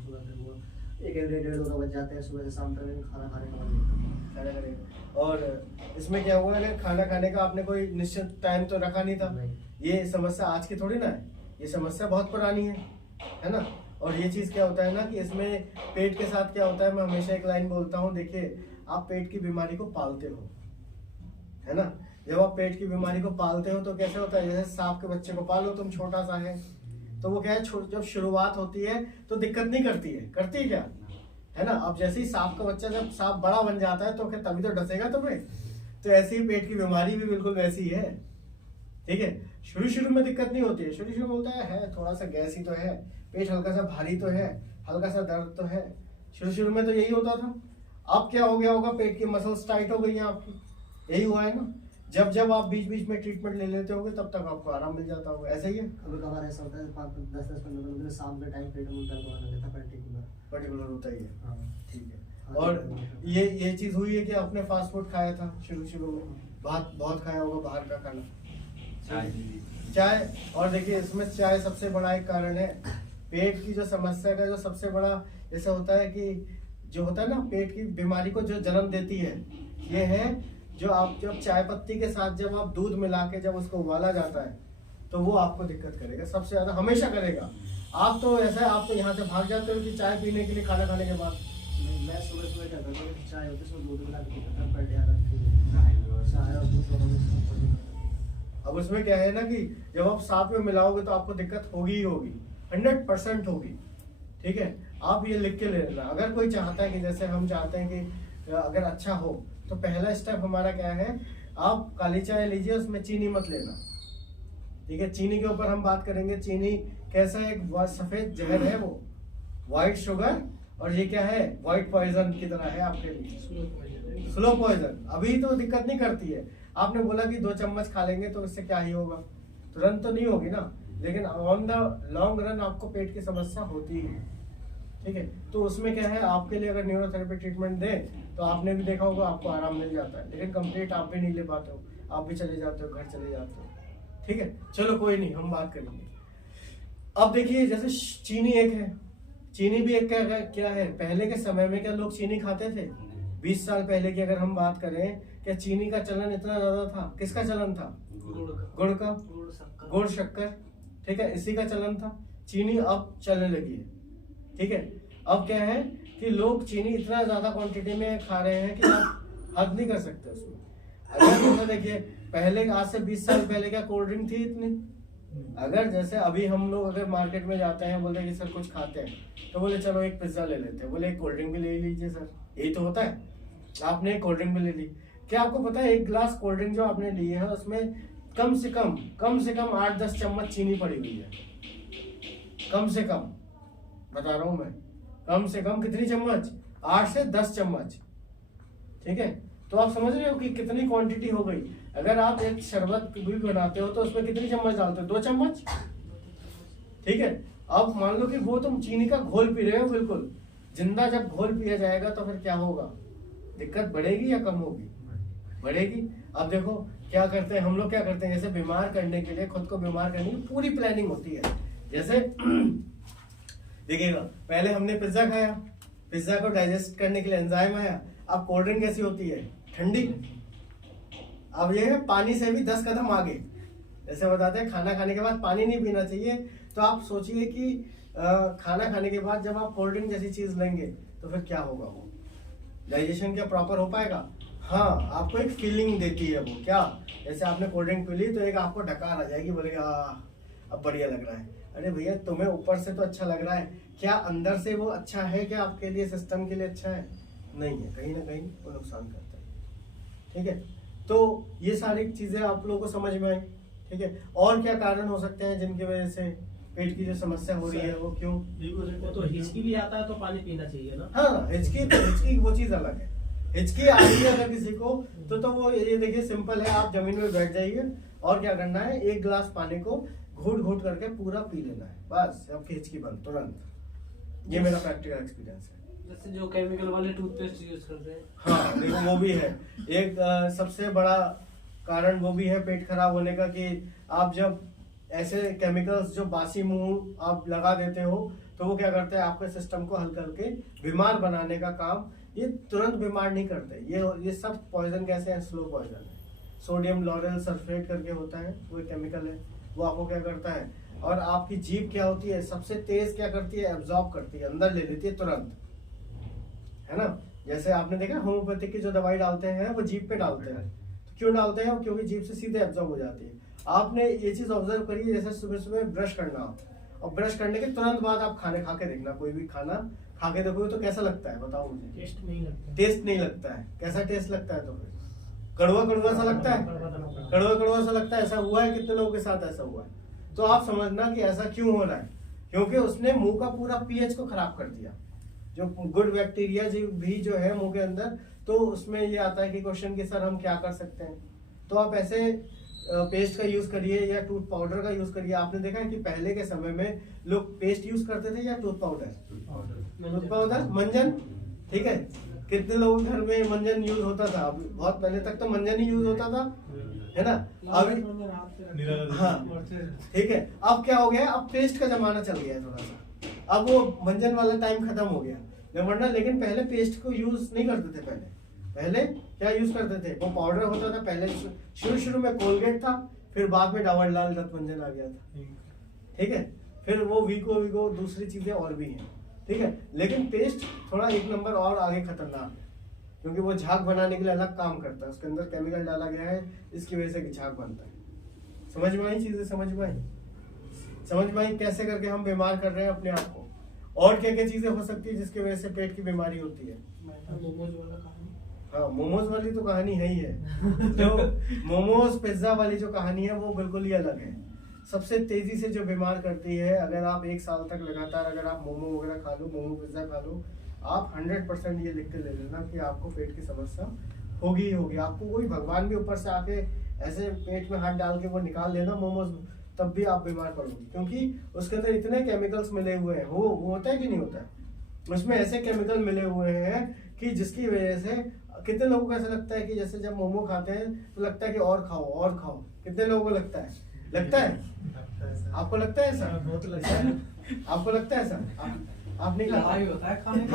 सुबह फिर वो 1-1.5-2 बज जाते हैं सुबह से शाम तक, खाना खाने का मन नहीं खाना खाने का। और इसमें क्या हुआ है, खाना खाने का आपने कोई निश्चित टाइम तो रखा नहीं था। ये समस्या आज की थोड़ी ना है, ये समस्या बहुत पुरानी है ना। और ये चीज क्या होता है ना कि इसमें पेट के साथ क्या होता है, मैं हमेशा एक लाइन बोलता हूँ, देखिए आप पेट की बीमारी को पालते हो, है ना। जब आप पेट की बीमारी को पालते हो तो कैसे होता है, जैसे सांप के बच्चे को पालो तुम, छोटा सा है तो वो क्या है, जब शुरुआत होती है तो दिक्कत नहीं करती है क्या, है ना। अब जैसे ही सांप का बच्चा, जब सांप बड़ा बन जाता है तो क्या तभी तो डसेगा तुम्हें। तो ऐसे ही पेट की बीमारी भी बिल्कुल वैसी है। ठीक है, शुरू में दिक्कत नहीं होती है, शुरू में होता है थोड़ा सा गैस ही तो है, पेट हल्का सा भारी तो है, हल्का सा दर्द तो है। शुरू में तो यही होता था। अब क्या हो गया होगा, पेट की मसल्स टाइट हो गई हैं आपकी, यही हुआ है ना। जब आप बीच में ट्रीटमेंट ले लेते होगे तब तक आपको आराम मिल जाता होगा, ऐसा ही है। कभी कभार ऐसा होता है 10-15 मिनट शाम के टाइम पेट में दर्द होने लगता है, पर्टिकुलर होता ही है। हाँ। ठीक है, और ये चीज हुई है कि आपने फास्ट फूड खाया था शुरू में, बहुत खाया होगा बाहर का खाना, चाय चाय, और देखिए इसमें चाय सबसे बड़ा एक कारण है। पेट की जो समस्या का जो सबसे बड़ा जैसे होता है कि जो होता है ना पेट की बीमारी को जो जन्म देती है, ये है जो आप जब चाय पत्ती के साथ जब आप दूध मिला के जब उसको उबाला जाता है तो वो आपको दिक्कत करेगा, सबसे ज्यादा हमेशा करेगा। आप तो ऐसा है, आप तो यहाँ से भाग जाते हो कि चाय पीने के लिए खाना खाने के बाद। नहीं, मैं सुबह सुबह क्या करता हूँ, चाय होती है उसमें दूध मिला के पीता हूँ, per day अलग पीते। चाय और दूध दोनों मिक्स करके पीता हूँ। अब उसमें क्या है ना कि जब आप साथ में मिलाओगे तो आपको दिक्कत होगी ही होगी, 100% होगी। ठीक है, आप ये लिख के ले लेना। अगर कोई चाहता है कि जैसे हम चाहते हैं कि अगर अच्छा हो, तो पहला स्टेप हमारा क्या है, आप काली चाय लीजिए, उसमें चीनी मत लेना। ठीक है, चीनी के ऊपर हम बात करेंगे। चीनी कैसा एक सफेद जहर है, वो व्हाइट शुगर, और ये क्या है, व्हाइट पॉइजन की तरह है आपके लिए, स्लो पॉइजन। अभी तो दिक्कत नहीं करती है, आपने बोला कि 2 चम्मच खा लेंगे तो इससे क्या ही होगा, तुरंत तो नहीं होगी ना, लेकिन ऑन द लॉन्ग रन आपको पेट की समस्या होती है। ठीक है, तो उसमें क्या है, आपके लिए अगर न्यूरोथेरेपी ट्रीटमेंट दे तो आपने भी देखा होगा आपको आराम मिल जाता है, लेकिन कंप्लीट आप भी नहीं ले पाते हो, आप भी चले जाते हो, घर चले जाते हो। ठीक है, चलो कोई नहीं, हम बात करेंगे। अब देखिए जैसे चीनी एक है, चीनी भी एक क्या है, पहले के समय में क्या लोग चीनी खाते थे? 20 साल पहले की अगर हम बात करें, क्या चीनी का चलन इतना ज्यादा था? किसका चलन था? गुड़ का, गुड़ शक्कर, ठीक है, इसी का चलन था। चीनी अब चलने लगी है। ठीक है, अब क्या है कि लोग चीनी इतना ज्यादा क्वांटिटी में खा रहे हैं कि आप हद नहीं कर सकते उसमें। अगर देखिए पहले, आज से 20 साल पहले क्या कोल्ड ड्रिंक थी इतनी? अगर जैसे अभी हम लोग अगर मार्केट में जाते हैं, बोलते हैं कि सर कुछ खाते हैं, तो बोले चलो एक पिज्जा ले लेते हैं, बोले एक कोल्ड ड्रिंक भी ले लीजिए सर, यही तो होता है। आपने एक कोल्ड ड्रिंक भी ले ली, क्या आपको पता है एक ग्लास कोल्ड ड्रिंक जो आपने ली है उसमें कम से कम 8-10 चम्मच चीनी पड़ी हुई है, कम से कम बता रहा हूं मैं, कम से कम कितनी चम्मच? 8 से 10 चम्मच। ठीक है, तो आप समझ रहे हो कि कितनी क्वांटिटी हो गई। अगर आप एक शरबत भी बनाते हो तो उसमें कितनी चम्मच डालते हो? 2 चम्मच। ठीक है, अब मान लो कि वो तुम चीनी का घोल पी रहे हो, बिल्कुल जिंदा। जब घोल पिया जाएगा तो फिर क्या होगा, दिक्कत बढ़ेगी या कम होगी? बढ़ेगी। अब देखो क्या करते हैं हम लोग, क्या करते हैं, जैसे बीमार करने के लिए, खुद को बीमार करने की पूरी प्लानिंग होती है। जैसे देखिएगा, पहले हमने पिज्जा खाया, पिज्जा को डाइजेस्ट करने के लिए एंजाइम आया। अब कोल्ड ड्रिंक कैसी होती है? ठंडी। अब ये है पानी से भी 10 कदम आगे। जैसे बताते हैं खाना खाने के बाद पानी नहीं पीना चाहिए, तो आप सोचिए कि खाना खाने के बाद जब आप कोल्ड ड्रिंक जैसी चीज लेंगे तो फिर क्या होगा, वो डाइजेशन क्या प्रॉपर हो पाएगा? हाँ, आपको एक फीलिंग देती है वो, क्या, जैसे आपने कोल्ड ड्रिंक पी ली तो एक आपको डकार आ जाएगी, बोलेगा अब बढ़िया लग रहा है। अरे भैया, तुम्हें ऊपर से तो अच्छा लग रहा है, क्या अंदर से वो अच्छा है? क्या आपके लिए, सिस्टम के लिए अच्छा है? नहीं है, कहीं ना कहीं वो नुकसान करता है। ठीक है, तो ये सारी चीजें आप लोगों को समझ में आई। ठीक है, और क्या कारण हो सकते हैं जिनकी वजह से पेट की जो समस्या हो रही है, वो क्यों? वो तो हिचकी भी आता है तो पानी पीना चाहिए ना। हाँ, हिचकी वो चीज अलग है। हिचकी आ रही है अगर किसी को, तो वो ये देखिए सिंपल है, आप जमीन में बैठ जाइए और क्या करना है, 1 गिलास पानी को घूट घूट करके पूरा पी लेना है, बस आपकी हिचकी बंद तुरंत। ये मेरा प्रैक्टिकल एक्सपीरियंस है। जैसे जो केमिकल वाले टूथपेस्ट यूज करते हैं, हाँ देखो, वो भी है एक सबसे बड़ा कारण, वो भी है पेट खराब होने का, कि आप जब ऐसे केमिकल्स जो बासी मुंह आप लगा देते हो, तो वो क्या करते हैं, आपके सिस्टम को हल्का हल्के बीमार बनाने का काम। ये तुरंत बीमार नहीं करते, ये सब पॉइजन कैसे है, स्लो पॉइजन है। सोडियम लॉरेल सल्फेट करके होता है, वो एक केमिकल है, वो आपको क्या करता है, और आपकी जीभ क्या होती है, सबसे तेज क्या करती है, एब्जॉर्ब करती है, अंदर ले लेती है तुरंत, है ना। जैसे आपने देखा होम्योपैथिक की जो दवाई डालते हैं वो जीभ पे डालते हैं, तो क्यों डालते हैं, क्योंकि जीभ से सीधे एब्जॉर्ब हो जाती है। आपने ये चीज ऑब्जर्व करी, जैसे सुबह सुबह ब्रश करना, और ब्रश करने के तुरंत बाद आप खाने खा के देखना, कोई भी खाना खा के देखोगे तो कैसा लगता है, बताओ मुझे। टेस्ट नहीं लगता। टेस्ट नहीं लगता है, कैसा टेस्ट लगता है, तो फिर कड़वा कड़वा सा लगता है, कड़वा कड़वा सा लगता है। ऐसा हुआ है, कितने लोगों के साथ ऐसा हुआ है। तो आप समझना कि ऐसा क्यों हो रहा है, क्योंकि उसने मुंह का पूरा पीएच को खराब कर दिया। जो गुड बैक्टीरिया भी जो है मुंह के अंदर, तो उसमें ये आता है कि क्वेश्चन कि सर हम क्या कर सकते हैं। तो आप ऐसे पेस्ट का यूज करिए या टूथ पाउडर का यूज करिए। आपने देखा है कि पहले के समय में लोग पेस्ट यूज करते थे या टूथ पाउडर? टूथ पाउडर, मंजन। ठीक है, कितने लोगों के घर में मंजन यूज होता था? बहुत पहले तक तो मंजन ही यूज होता था। है ना। अभी हाँ ठीक है, अब क्या हो गया, अब पेस्ट का जमाना चल गया है थोड़ा सा, अब वो मंजन वाला टाइम खत्म हो गया वरना। लेकिन पहले पेस्ट को यूज नहीं करते थे, पहले क्या यूज करते थे, वो पाउडर होता था। पहले शुरू में कोलगेट था, फिर बाद में डाबर लाल दंतमंजन आ गया था, ठीक है। फिर वो वीको दूसरी चीजें और भी हैं, ठीक है। लेकिन पेस्ट थोड़ा एक नंबर और आगे खतरनाक है, क्योंकि वो झाग बनाने के लिए अलग काम करता है, उसके अंदर केमिकल डाला गया है, इसकी वजह से झाग बनता है। समझ में आई चीजें, समझ में आई कैसे करके हम बीमार कर रहे हैं अपने आप को। और क्या क्या चीजें हो सकती है जिसकी वजह से पेट की बीमारी होती है। मोमोज वाला कहानी, हाँ मोमोज वाली तो कहानी है ही है। जो मोमोज पिज्जा वाली जो कहानी है वो बिल्कुल ही अलग है। सबसे तेजी से जो बीमार करती है, अगर आप 1 साल तक लगातार अगर आप मोमो वगैरह खा लो, मोमो पिज्जा खा लो, आप 100% ये लिख के ले लेना कि आपको पेट की समस्या होगी ही होगी। आपको कोई भगवान भी ऊपर से आके ऐसे पेट में हाथ डाल के वो निकाल देना मोमोज, तब भी आप बीमार पड़ोगे, क्योंकि उसके अंदर इतने केमिकल्स मिले हुए हैं। वो होता है कि नहीं होता है, उसमें ऐसे केमिकल मिले हुए हैं कि जिसकी वजह से कितने लोगों को ऐसा लगता है कि जैसे जब मोमो खाते हैं तो लगता है कि और खाओ। कितने लोगों को लगता है आपको लगता है ऐसा? बहुत लगता है। आपको लगता है ऐसा? आप नहीं खाता? लड़ाई होता है खाने के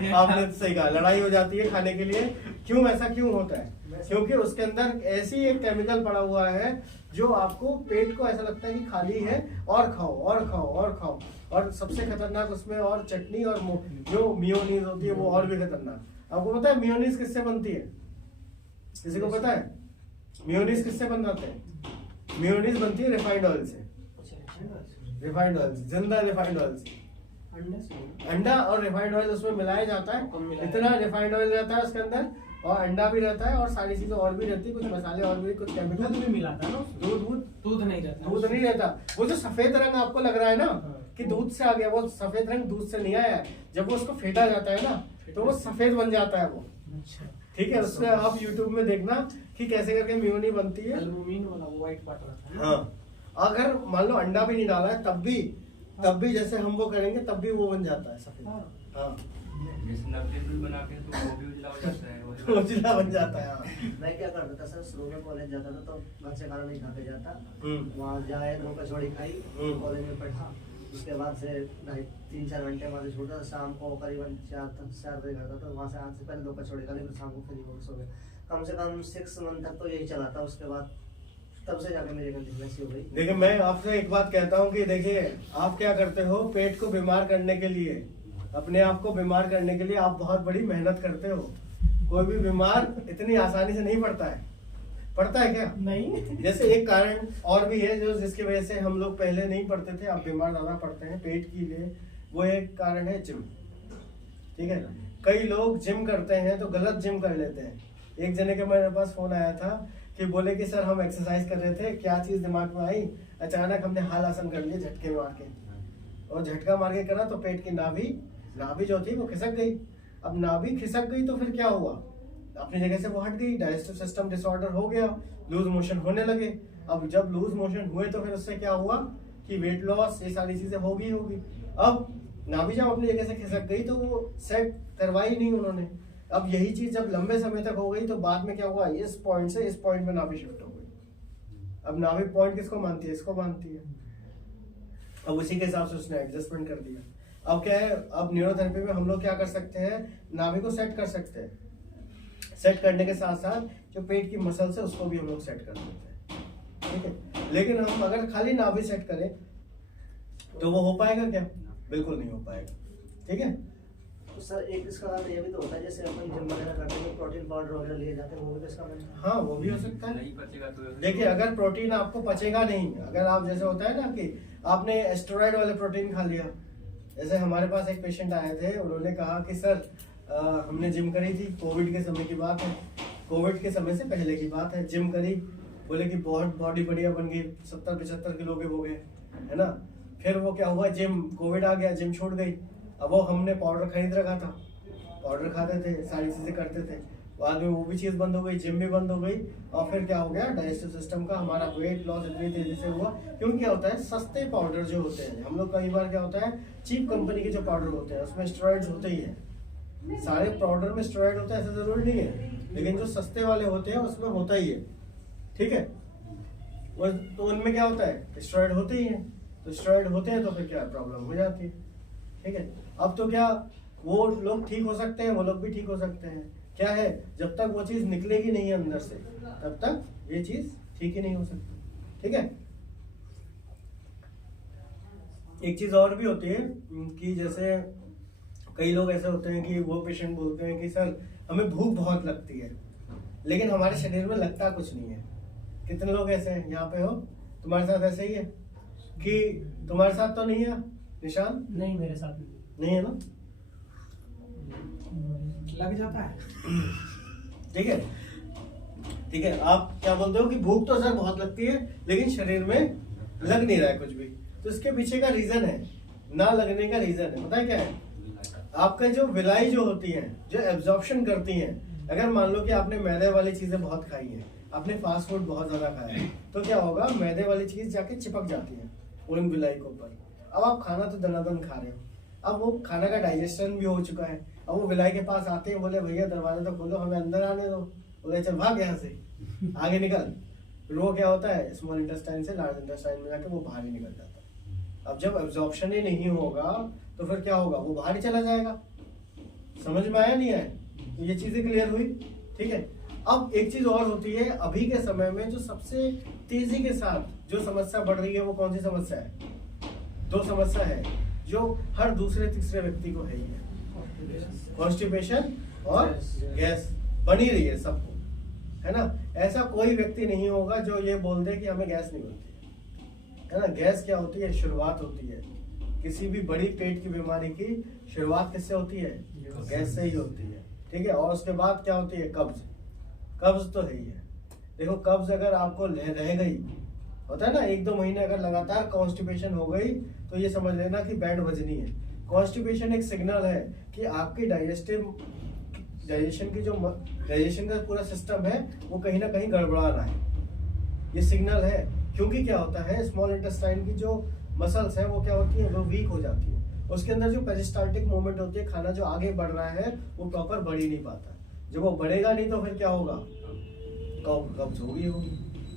लिए। आपने सही कहा, लड़ाई हो जाती है खाने के लिए। क्यों ऐसा क्यों होता है? क्योंकि उसके अंदर ऐसी एक केमिकल पड़ा हुआ है जो आपको पेट को ऐसा लगता है कि खाली है, और खाओ। और सबसे खतरनाक उसमें और चटनी और जो मियोनीज होती है वो और भी खतरनाक। आपको पता है मियोनीज किससे बनती है? किसी को पता है मियोनीज किससे बनाते हैं? मियोनीज बनती है रिफाइंड ऑयल से, जिंदा रिफाइंड ऑयल से। अंडा और रिफाइंड ऑयल उसमें मिलाया जाता है, इतना रिफाइंड ऑयल रहता है उसके अंदर, और अंडा भी रहता है और सारी चीजें और भी रहती है, कुछ मसाले और भी, कुछ केमिकल दूध भी मिलाता है ना, दूध नहीं रहता। वो जो सफेद रंग आपको लग रहा है ना कि दूध से आ गया, वो सफेद रंग दूध से नहीं आया है। जब वो उसको फेंटा जाता है ना तो वो सफेद बन जाता है वो, ठीक है। उससे आप यूट्यूब में देखना कि कैसे करके मियोनी बनती है। एल्बुमिन वाला वो व्हाइट पार्ट रहता है। हाँ, अगर मान लो अंडा भी नहीं डाला है तब भी जैसे हम वो करेंगे तब भी वो बन जाता है सफेद। हाँ जैसे नकली दूध बनाते हैं तो वो भी उजला हो जाता है, उजला बन जाता है। हाँ। मैं क्या करता था सर, शुरू में कॉलेज जाता था तो घर से खाना नहीं खा के जाता, वहाँ जाए 2 कचौड़ी खाई, कॉलेज में पढ़ा, उसके बाद से 3-4 घंटे वहाँ से छूटा, शाम को करीबन 4 बजे घर था, तो वहाँ से आने से पहले 2 कचौड़ी खा ली, फिर शाम को फ्री हो सो गया। कम से कम 6 मंथ तक तो यही चला था। उसके बाद तब से जाके मेरी कंटिन्यूस हो गई। देखिए मैं आपसे एक बात कहता हूँ कि देखिए आप क्या करते हो, पेट को बीमार करने के लिए, अपने आप को बीमार करने के लिए आप बहुत बड़ी मेहनत करते हो। कोई भी बीमार इतनी आसानी से नहीं पड़ता है क्या? नहीं। जैसे एक कारण और भी है जो जिसकी वजह से हम लोग पहले नहीं पढ़ते थे, अब बीमार ज्यादा पड़ते हैं पेट के लिए। वो एक कारण है जिम, ठीक है। कई लोग जिम करते हैं तो गलत जिम कर लेते हैं। एक जने के मेरे पास फोन आया था कि बोले कि सर हम एक्सरसाइज कर रहे थे, क्या चीज दिमाग में आई, अचानक हमने हाल आसन कर लिए झटके मार के, और झटका मार के करा तो पेट की नाभि जो थी वो खिसक गई। अब नाभि खिसक गई तो फिर क्या हुआ, अपनी जगह से वो हट गई, डाइजेस्टिव सिस्टम डिसऑर्डर हो गया, लूज मोशन होने लगे। अब जब लूज मोशन हुए तो फिर उससे क्या हुआ कि वेट लॉस, ये सारी चीजें होगी। अब नाभि जब अपनी जगह से खिसक गई तो वो सेट करवाई नहीं उन्होंने। अब यही चीज जब लंबे समय तक हो गई तो बाद में क्या हुआ, इस पॉइंट से इस पॉइंट में नाभि शिफ्ट हो गई। अब नाभि पॉइंट किसको मानती है? इसको मानती है। अब उसी के हिसाब से उसने एडजस्टमेंट कर दिया। अब क्या है, अब न्यूरोथेरेपी में हम लोग क्या कर सकते हैं, नाभि को सेट कर सकते हैं। सेट करने के साथ साथ जो पेट की मसल्स है उसको भी हम लोग सेट कर देते हैं, ठीक है। लेकिन हम अगर खाली नाभि सेट करें तो वो हो पाएगा क्या? बिल्कुल नहीं हो पाएगा, ठीक है। तो सर एक इसका बात ये भी तो होता है, जैसे अपन जिम वगैरह करते हैं प्रोटीन पाउडर वगैरह लिए जाते हैं, वो भी तो इसका मतलब? हाँ वो भी हो सकता है। नहीं पचेगा तो देखिए अगर प्रोटीन आपको पचेगा नहीं, अगर आप जैसे होता है ना कि आपने स्टेरॉइड वाले प्रोटीन खा लिया। जैसे हमारे पास एक पेशेंट आए थे, उन्होंने कहा कि सर हमने जिम करी थी, कोविड के समय की बात है, कोविड के समय से पहले की बात है, जिम करी, बोले कि बहुत बॉडी बढ़िया बन गई, 70-75 किलो के हो गए, है ना। फिर वो क्या हुआ, जिम कोविड आ गया, जिम छूट गई। अब वो हमने पाउडर खरीद रखा था, पाउडर खाते थे, सारी चीजें करते थे, बाद में वो भी चीज बंद हो गई, जिम भी बंद हो गई। और फिर क्या हो गया, डाइजेस्टिव सिस्टम का हमारा वेट लॉस इतनी तेजी से हुआ। क्योंकि क्या होता है, सस्ते पाउडर जो होते हैं, हम लोग कई बार क्या होता है, चीप कंपनी के जो पाउडर होते हैं उसमें स्टेरॉइड्स होते ही है। सारे पाउडर में स्टेरॉइड होता है ऐसा जरूरी नहीं है, लेकिन जो सस्ते वाले होते हैं उसमें होता ही है। ठीक है। तो उनमें क्या होता है, स्टेरॉइड होते ही हैं, तो स्टेरॉइड होते हैं तो फिर क्या प्रॉब्लम हो जाती है। ठीक है, अब तो क्या वो लोग ठीक हो सकते हैं, वो लोग भी ठीक हो सकते हैं। क्या है, जब तक वो चीज निकलेगी नहीं अंदर से तब तक ये चीज ठीक ही नहीं हो सकती। ठीक है, एक चीज और भी होती है कि जैसे कई लोग ऐसे होते हैं कि वो पेशेंट बोलते हैं कि सर हमें भूख बहुत लगती है लेकिन हमारे शरीर में लगता कुछ नहीं है। कितने लोग ऐसे हैं यहाँ पे हो, तुम्हारे साथ ऐसे ही है कि तुम्हारे साथ तो नहीं है निशान? नहीं, मेरे साथ नहीं है ना? लग जाता है। ठीक है, ठीक है, आप क्या बोलते हो कि भूख तो सर बहुत लगती है लेकिन शरीर में लग नहीं रहा है कुछ भी। तो इसके पीछे का रीजन है, ना लगने का रीजन है, पता है क्या है? आपका जो विलाई जो होती है, जो एब्जॉर्प्शन करती हैं, अगर मान लो कि आपने मैदे वाली चीजें बहुत खाई है, आपने फास्ट फूड बहुत ज्यादा खाया है, तो क्या होगा, मैदे वाली चीज जाके चिपक जाती है उन विलाई के ऊपर। अब आप खाना तो दनादन खा रहे हो, अब वो खाना का डाइजेशन भी हो चुका है, अब वो विलाई के पास आते हैं, बोले भैया दरवाजा तो खोलो, हमें अंदर आने दो। बोले चल भाग यहाँ से, आगे निकल। फिर वो क्या होता है, स्मॉल इंटेस्टाइन से लार्ज इंटेस्टाइन में जाके वो बाहर ही निकल जाता है। अब जब एब्जॉर्प्शन ही नहीं होगा तो फिर क्या होगा, वो बाहर ही चला जाएगा। समझ में आया नहीं आया? तो ये चीजें क्लियर हुई। ठीक है, अब एक चीज और होती है, अभी के समय में जो सबसे तेजी के साथ जो समस्या बढ़ रही है वो कौन सी समस्या है? दो समस्या है जो हर दूसरे तीसरे व्यक्ति को है ही है, कॉन्स्टिपेशन और गैस बनी रही है सबको, है ना? ऐसा कोई व्यक्ति नहीं होगा जो ये बोल दे कि हमें गैस नहीं बनती है ना? गैस क्या होती है, शुरुआत होती है किसी भी बड़ी पेट की बीमारी की। शुरुआत किससे होती है? गैस से ही होती है। ठीक है, और उसके बाद क्या होती है? कब्ज। कब्ज तो है ही है। देखो, कब्ज अगर आपको रह गई, होता है ना, 1-2 महीने अगर लगातार कॉन्स्टिपेशन हो गई तो ये समझ लेना कि बैंड बजनी है। कॉन्स्टिपेशन एक सिग्नल है कि आपकी डाइजेशन का पूरा सिस्टम है वो कहीं ना कहीं गड़बड़ा रहा है, ये सिग्नल है। क्योंकि क्या होता है, स्मॉल इंटेस्टाइन की जो मसल्स है वो क्या होती है, वो वीक हो जाती है। उसके अंदर जो पेरिस्टाल्टिक मूवमेंट होती है, खाना जो आगे बढ़ रहा है वो प्रॉपर बढ़ ही नहीं पाता। जब वो बढ़ेगा नहीं तो फिर क्या होगा, कब्ज होगी।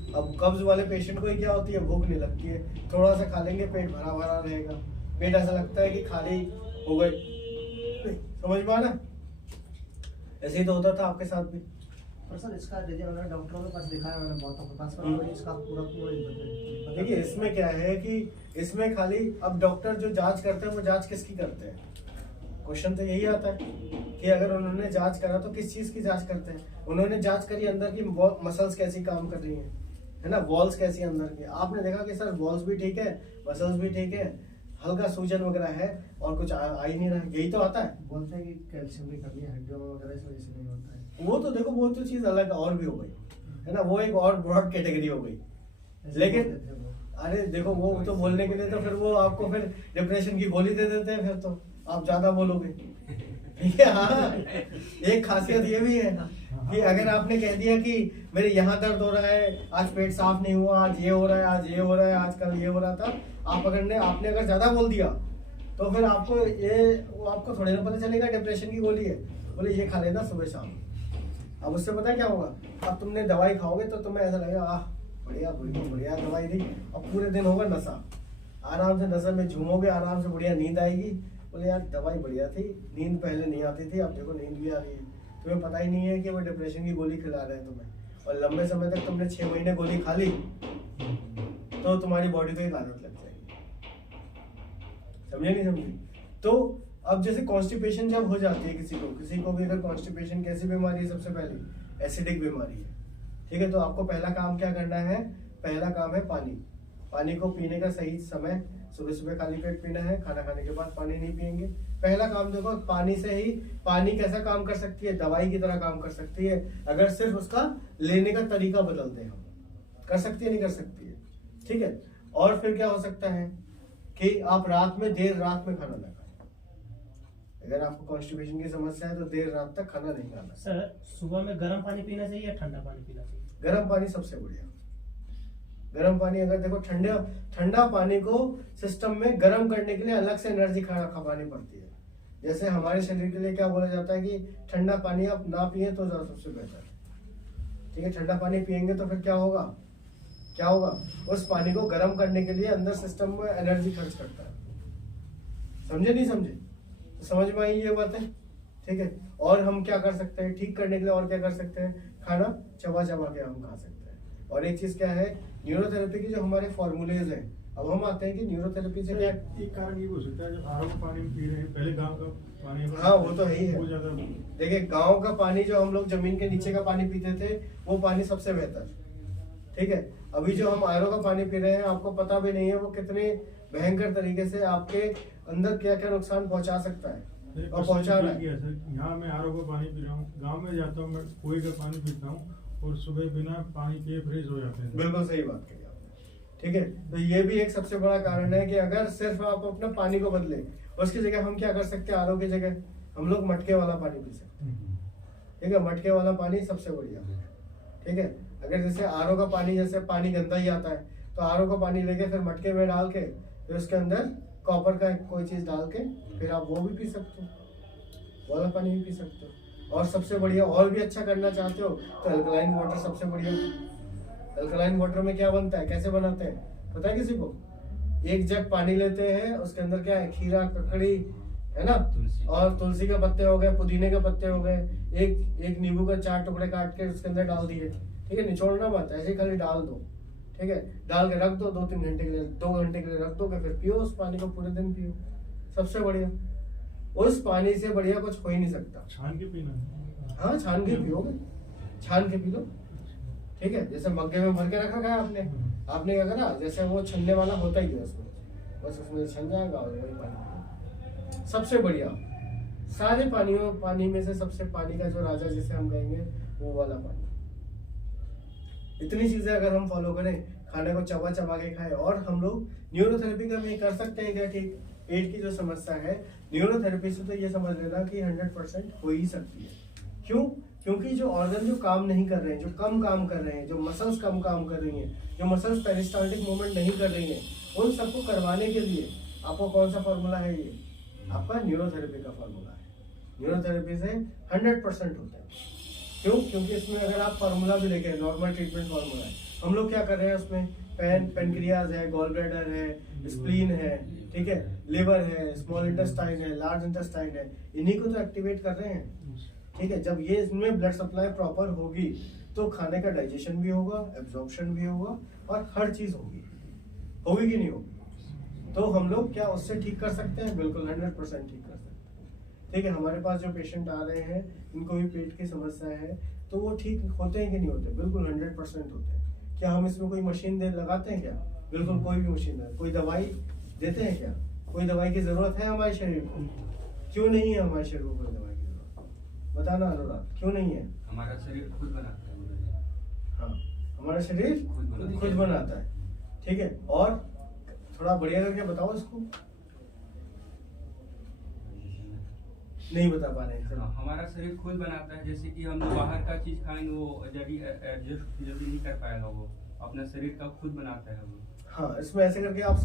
अब कब्ज वाले पेशेंट को ही क्या होती है, भूख नहीं लगती है, थोड़ा सा खा लेंगे पेट भरा भरा रहेगा, पेट ऐसा लगता है कि खाली हो गई। समझ में आना? ऐसे ही तो होता था आपके साथ भी। और सर इसका देखिए, मैंने डॉक्टरों के पास दिखाया, मैंने बहुतों के पास, पर इसका पूरा देखिए इसमें क्या है कि इसमें खाली अब डॉक्टर जो जांच करते हैं वो जांच किसकी करते हैं? क्वेश्चन तो यही आता है कि अगर उन्होंने जांच करा तो किस चीज की जांच करते हैं? उन्होंने जांच करी अंदर की मसल्स कैसी काम कर रही हैं, है ना, वॉल्स कैसी अंदर की। आपने देखा कि सर वॉल्स भी ठीक है, मसल्स भी ठीक है, हल्का सूजन वगैरह है और कुछ आ ही नहीं रहा है, यही तो आता है। बोलते हैं कि कैल्शियम की कमी हड्डियों में वगैरह इस वजह से नहीं होता है। वो तो देखो, वो तो चीज अलग और भी हो गई, है ना, वो एक और ब्रॉड कैटेगरी हो गई। लेकिन अरे देखो, वो तो बोलने के लिए तो फिर वो आपको फिर डिप्रेशन की गोली दे देते हैं, फिर तो आप ज्यादा बोलोगे। ठीक है, हाँ, एक खासियत ये भी है कि अगर आपने कह दिया कि मेरे यहाँ दर्द हो रहा है, आज पेट साफ नहीं हुआ, आज ये हो रहा है, आज ये हो रहा है, आजकल ये हो रहा था, आपने अगर ज्यादा बोल दिया तो फिर आपको थोड़ी ना पता चलेगा डिप्रेशन की गोली है, बोले ये खा लेना सुबह शाम। अब उससे पता है क्या होगा, अब तुमने दवाई खाओगे तो तुम्हें ऐसा लगेगा, आह बढ़िया बढ़िया दवाई दी। अब पूरे दिन होगा नशा, आराम से नशे में झूमोगे, आराम से बढ़िया नींद आएगी। बोले यार दवाई बढ़िया थी, नींद पहले नहीं आती थी, अब देखो नींद भी आ रही है। तुम्हें पता ही नहीं है कि वो डिप्रेशन की गोली खिला रहे हैं तुम्हें, और लंबे समय तक तुमने 6 महीने गोली खा ली तो तुम्हारी बॉडी को एक आदत लग जाएगी। समझे नहीं समझे? तो अब जैसे कॉन्स्टिपेशन जब हो जाती है किसी को भी अगर कॉन्स्टिपेशन कैसी बीमारी है, सबसे पहले एसिडिक बीमारी है। ठीक है, तो आपको पहला काम क्या करना है? पहला काम है पानी को पीने का सही समय, सुबह सुबह खाली पेट पीना है, खाना खाने के बाद पानी नहीं पिएंगे। पहला काम देखो, पानी कैसा काम कर सकती है, दवाई की तरह काम कर सकती है, अगर सिर्फ उसका लेने का तरीका बदल दें हम। कर सकती है, नहीं कर सकती है? ठीक है, और फिर क्या हो सकता है कि आप देर रात में खाना ना खाएं। अगर आपको कॉन्स्टिपेशन की समस्या है तो देर रात तक खाना नहीं खाना। सर सुबह में गर्म पानी पीना चाहिए या ठंडा पानी पीना चाहिए? गर्म पानी सबसे बढ़िया। गर्म पानी, अगर देखो ठंडा पानी को सिस्टम में गर्म करने के लिए अलग से एनर्जी खपानी पड़ती है। जैसे हमारे शरीर के लिए क्या बोला जाता है कि ठंडा पानी आप ना पिए तो सबसे बेहतर। ठीक है, ठंडा पानी पियेंगे तो फिर क्या होगा, क्या होगा, उस पानी को गर्म करने के लिए अंदर सिस्टम में एनर्जी खर्च करता है। समझे नहीं समझे? तो समझ में आई ये बातें, ठीक है। और हम क्या कर सकते हैं ठीक करने के लिए, और क्या कर सकते हैं, खाना चबा चबा के हम खा सकते हैं। और एक चीज क्या है, न्यूरोथेरेपी के जो हमारे फॉर्मूलेज हैं, अब हम आते हैं कि न्यूरोथेरेपी से क्या, एक कारण ये हो सकता है, जब आरओ का पानी हम पी रहे हैं, पहले गांव का पानी, हाँ वो तो है ही है। वो ज्यादा देखिए गांव का पानी जो हम लोग जमीन के नीचे का पानी पीते थे, वो पानी सबसे बेहतर, ठीक है। अभी जो हम आरओ का पानी पी रहे हैं, आपको पता भी नहीं है वो कितने भयंकर तरीके से आपके अंदर क्या क्या नुकसान पहुंचा सकता है और पहुंचा रहा है। यहाँ मैं आरओ का पानी पी रहा हूँ, गाँव में जाता हूँ मैं कुएं का पानी पीता हूँ और सुबह बिना पानी पिए फ्रेश हो जाते हैं। बिल्कुल सही बात कही आपने, ठीक है। तो ये भी एक सबसे बड़ा कारण है कि अगर सिर्फ आप अपना पानी को बदले, उसकी जगह हम क्या कर सकते हैं, आरओ की जगह हम लोग मटके वाला पानी पी सकते हैं, ठीक है। मटके वाला पानी सबसे बढ़िया, ठीक है। अगर जैसे आरओ का पानी, जैसे पानी गंदा ही आता है, तो आरओ का पानी लेके फिर मटके में डाल के, फिर उसके अंदर कॉपर का कोई चीज डाल के, फिर आप वो भी पी सकते हो, वाला पानी भी पी सकते हो। और सबसे बढ़िया, और भी अच्छा करना चाहते हो तो अल्कलाइन वाटर सबसे बढ़िया। अल्कलाइन वाटर में क्या बनता है, कैसे बनाते हैं पता है किसी को? एक जग पानी लेते हैं, उसके अंदर क्या है, खीरा, ककड़ी, है ना, और तुलसी के पत्ते हो गए, पुदीने के पत्ते हो गए, एक नींबू का 4 टुकड़े काट के उसके अंदर डाल दिए, ठीक है। निचोड़ना मत, ऐसे ही खाली डाल दो, ठीक है। डाल के रख दो 2-3 घंटे के लिए, 2 घंटे के लिए रख दो, फिर पियो उस पानी को, पूरे दिन पियो, सबसे बढ़िया। उस पानी से बढ़िया कुछ हो ही नहीं सकता। छान के पीना, हाँ छान के पियोगे, छान के पी लो, ठीक है। जैसे मग्गे में भर के रखा है आपने क्या करा, जैसे वो छन्ने वाला होता ही है उसमें, बस उसमें छन जाएगा और वही पानी पियो। सबसे बढ़िया, सारे पानी में से सबसे पानी का जो राजा जिसे हम कहेंगे, वो वाला पानी। इतनी चीजें अगर हम फॉलो करें, खाने को चबा चबा के खाएं, और हम लोग न्यूरोथेरेपी का भी कर सकते हैं क्या, ठीक। पेट की जो समस्या है, न्यूरोथेरेपी से तो ये समझ लेना कि 100% हो ही सकती है। क्यों? क्योंकि जो ऑर्गन जो काम नहीं कर रहे हैं, जो कम काम कर रहे हैं, जो मसल्स कम काम कर रही हैं, जो मसल्स पेरिस्टाल्टिक मूवमेंट नहीं कर रही हैं, उन सबको करवाने के लिए आपको कौन सा फॉर्मूला है, ये आपका न्यूरोथेरेपी का फॉर्मूला है। न्यूरोथेरेपी से 100% होता है। क्यों? क्योंकि इसमें अगर आप फार्मूला भी देखें, नॉर्मल ट्रीटमेंट फार्मूला है, हम लोग क्या कर रहे हैं उसमें, पेनक्रियाज है, गॉल ब्लैडर है, स्प्लीन है, ठीक है, लिवर है, स्मॉल इंटेस्टाइन है, लार्ज इंटेस्टाइन है, इन्हीं को तो एक्टिवेट कर रहे हैं, ठीक है। जब ये इसमें ब्लड सप्लाई प्रॉपर होगी तो खाने का डाइजेशन भी होगा, एब्जॉर्प्शन भी होगा, और हर चीज होगी कि नहीं होगी। तो हम लोग क्या उससे ठीक कर सकते हैं, बिल्कुल 100% ठीक कर सकते हैं, ठीक है। हमारे पास जो पेशेंट आ रहे हैं, इनको भी पेट की समस्या है, तो वो ठीक होते हैं कि नहीं होते, बिल्कुल 100% होते हैं। क्या हम इसमें कोई मशीन लगाते हैं क्या, बिल्कुल कोई भी मशीन है, कोई दवाई देते हैं क्या, कोई दवाई की जरूरत है हमारे शरीर को? क्यों नहीं है हमारे शरीर को कोई दवाई की जरूरत, बताना अनुराग, क्यों नहीं है? हमारा शरीर खुद बनाता है। हाँ, हमारा शरीर खुद बनाता है, ठीक है। और थोड़ा बढ़िया करके बताओ इसको, नहीं बता पा रहे हैं। हमारा शरीर खुद बनाता है, जैसे कि हम बाहर का चीज खाएंगे वो जल्दी एडजस्ट जल्दी नहीं कर पाएगा, वो अपना शरीर का खुद बनाता है वो। हाँ, इसमें ऐसे करके आप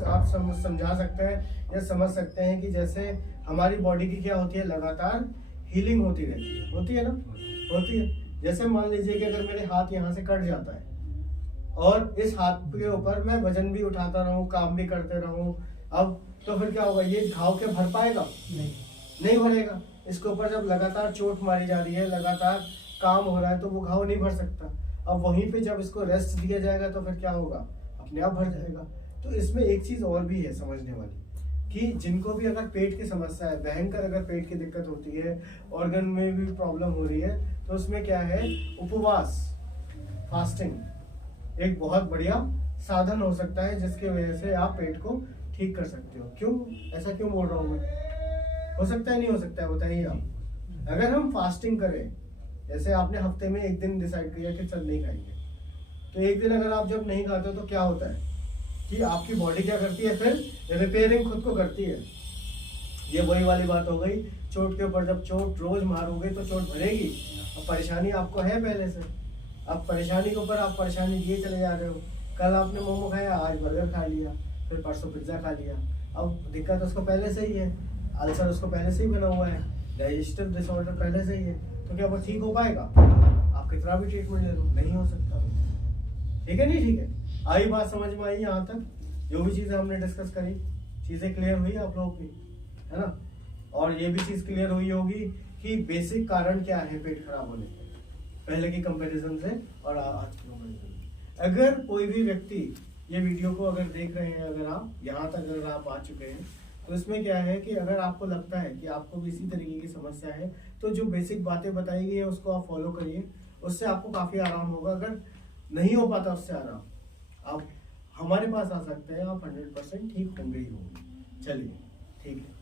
समझा सकते हैं या समझ सकते हैं कि जैसे हमारी बॉडी की क्या होती है, लगातार हीलिंग होती रहती है ना, होती है। जैसे मान लीजिए कि अगर मेरे हाथ यहाँ से कट जाता है और इस हाथ के ऊपर मैं वजन भी उठाता रहूं, काम भी करते रहूं, अब तो फिर क्या होगा, ये घाव के भर पाएगा? नहीं भरेगा। इसके ऊपर जब लगातार चोट मारी जा रही है, लगातार काम हो रहा है, तो वो घाव नहीं भर सकता। अब वहीं पे जब इसको रेस्ट दिया जाएगा तो फिर क्या होगा, अपने आप भर जाएगा। तो इसमें एक चीज और भी है समझने वाली, कि जिनको भी अगर पेट की समस्या है, भयंकर अगर पेट की दिक्कत होती है, ऑर्गन में भी प्रॉब्लम हो रही है, तो उसमें क्या है, उपवास, फास्टिंग एक बहुत बढ़िया साधन हो सकता है, जिसकी वजह से आप पेट को ठीक कर सकते हो। क्यों ऐसा क्यों बोल रहा हूँ मैं, हो सकता है नहीं हो सकता है, बताइए आप। अगर हम फास्टिंग करें, जैसे आपने हफ्ते में एक दिन डिसाइड किया कि चल नहीं खाएंगे, तो एक दिन अगर आप जब नहीं खाते हो तो क्या होता है कि आपकी बॉडी क्या करती है, फिर रिपेयरिंग खुद को करती है। ये वही वाली बात हो गई, चोट के ऊपर जब चोट रोज मारोगे तो चोट भरेगी। अब परेशानी आपको है पहले से, अब परेशानी के ऊपर आप परेशानी लिए चले जा रहे हो। कल आपने मोमो खाया, आज बर्गर खा लिया, फिर परसों पिज्जा खा लिया। अब दिक्कत उसको पहले से ही है, अल्सर उसको पहले से ही बना हुआ है, डाइजेस्टिव डिसऑर्डर पहले से ही है, तो क्या वो ठीक हो पाएगा? आपका कितना भी ट्रीटमेंट ले लो नहीं हो सकता। ठीक है नहीं ठीक है, आई बात समझ में आई यहाँ तक? जो भी चीजें हमने डिस्कस करी चीजें क्लियर हुई आप लोगों की, है ना? और ये भी चीज क्लियर हुई होगी कि बेसिक कारण क्या है पेट खराब होने के पहले के कंपैरिजन से और आज के कंपैरिजन। अगर कोई भी व्यक्ति ये वीडियो को अगर देख रहे हैं, अगर आप यहाँ तक अगर आप आ चुके हैं, तो इसमें क्या है कि अगर आपको लगता है कि आपको भी इसी तरीके की समस्या है तो जो बेसिक बातें बताई गई है उसको आप फॉलो करिए, उससे आपको काफी आराम होगा। अगर नहीं हो पाता उससे आराम, आप हमारे पास आ सकते हैं, आप 100% ठीक होंगे ही होंगे। चलिए ठीक है।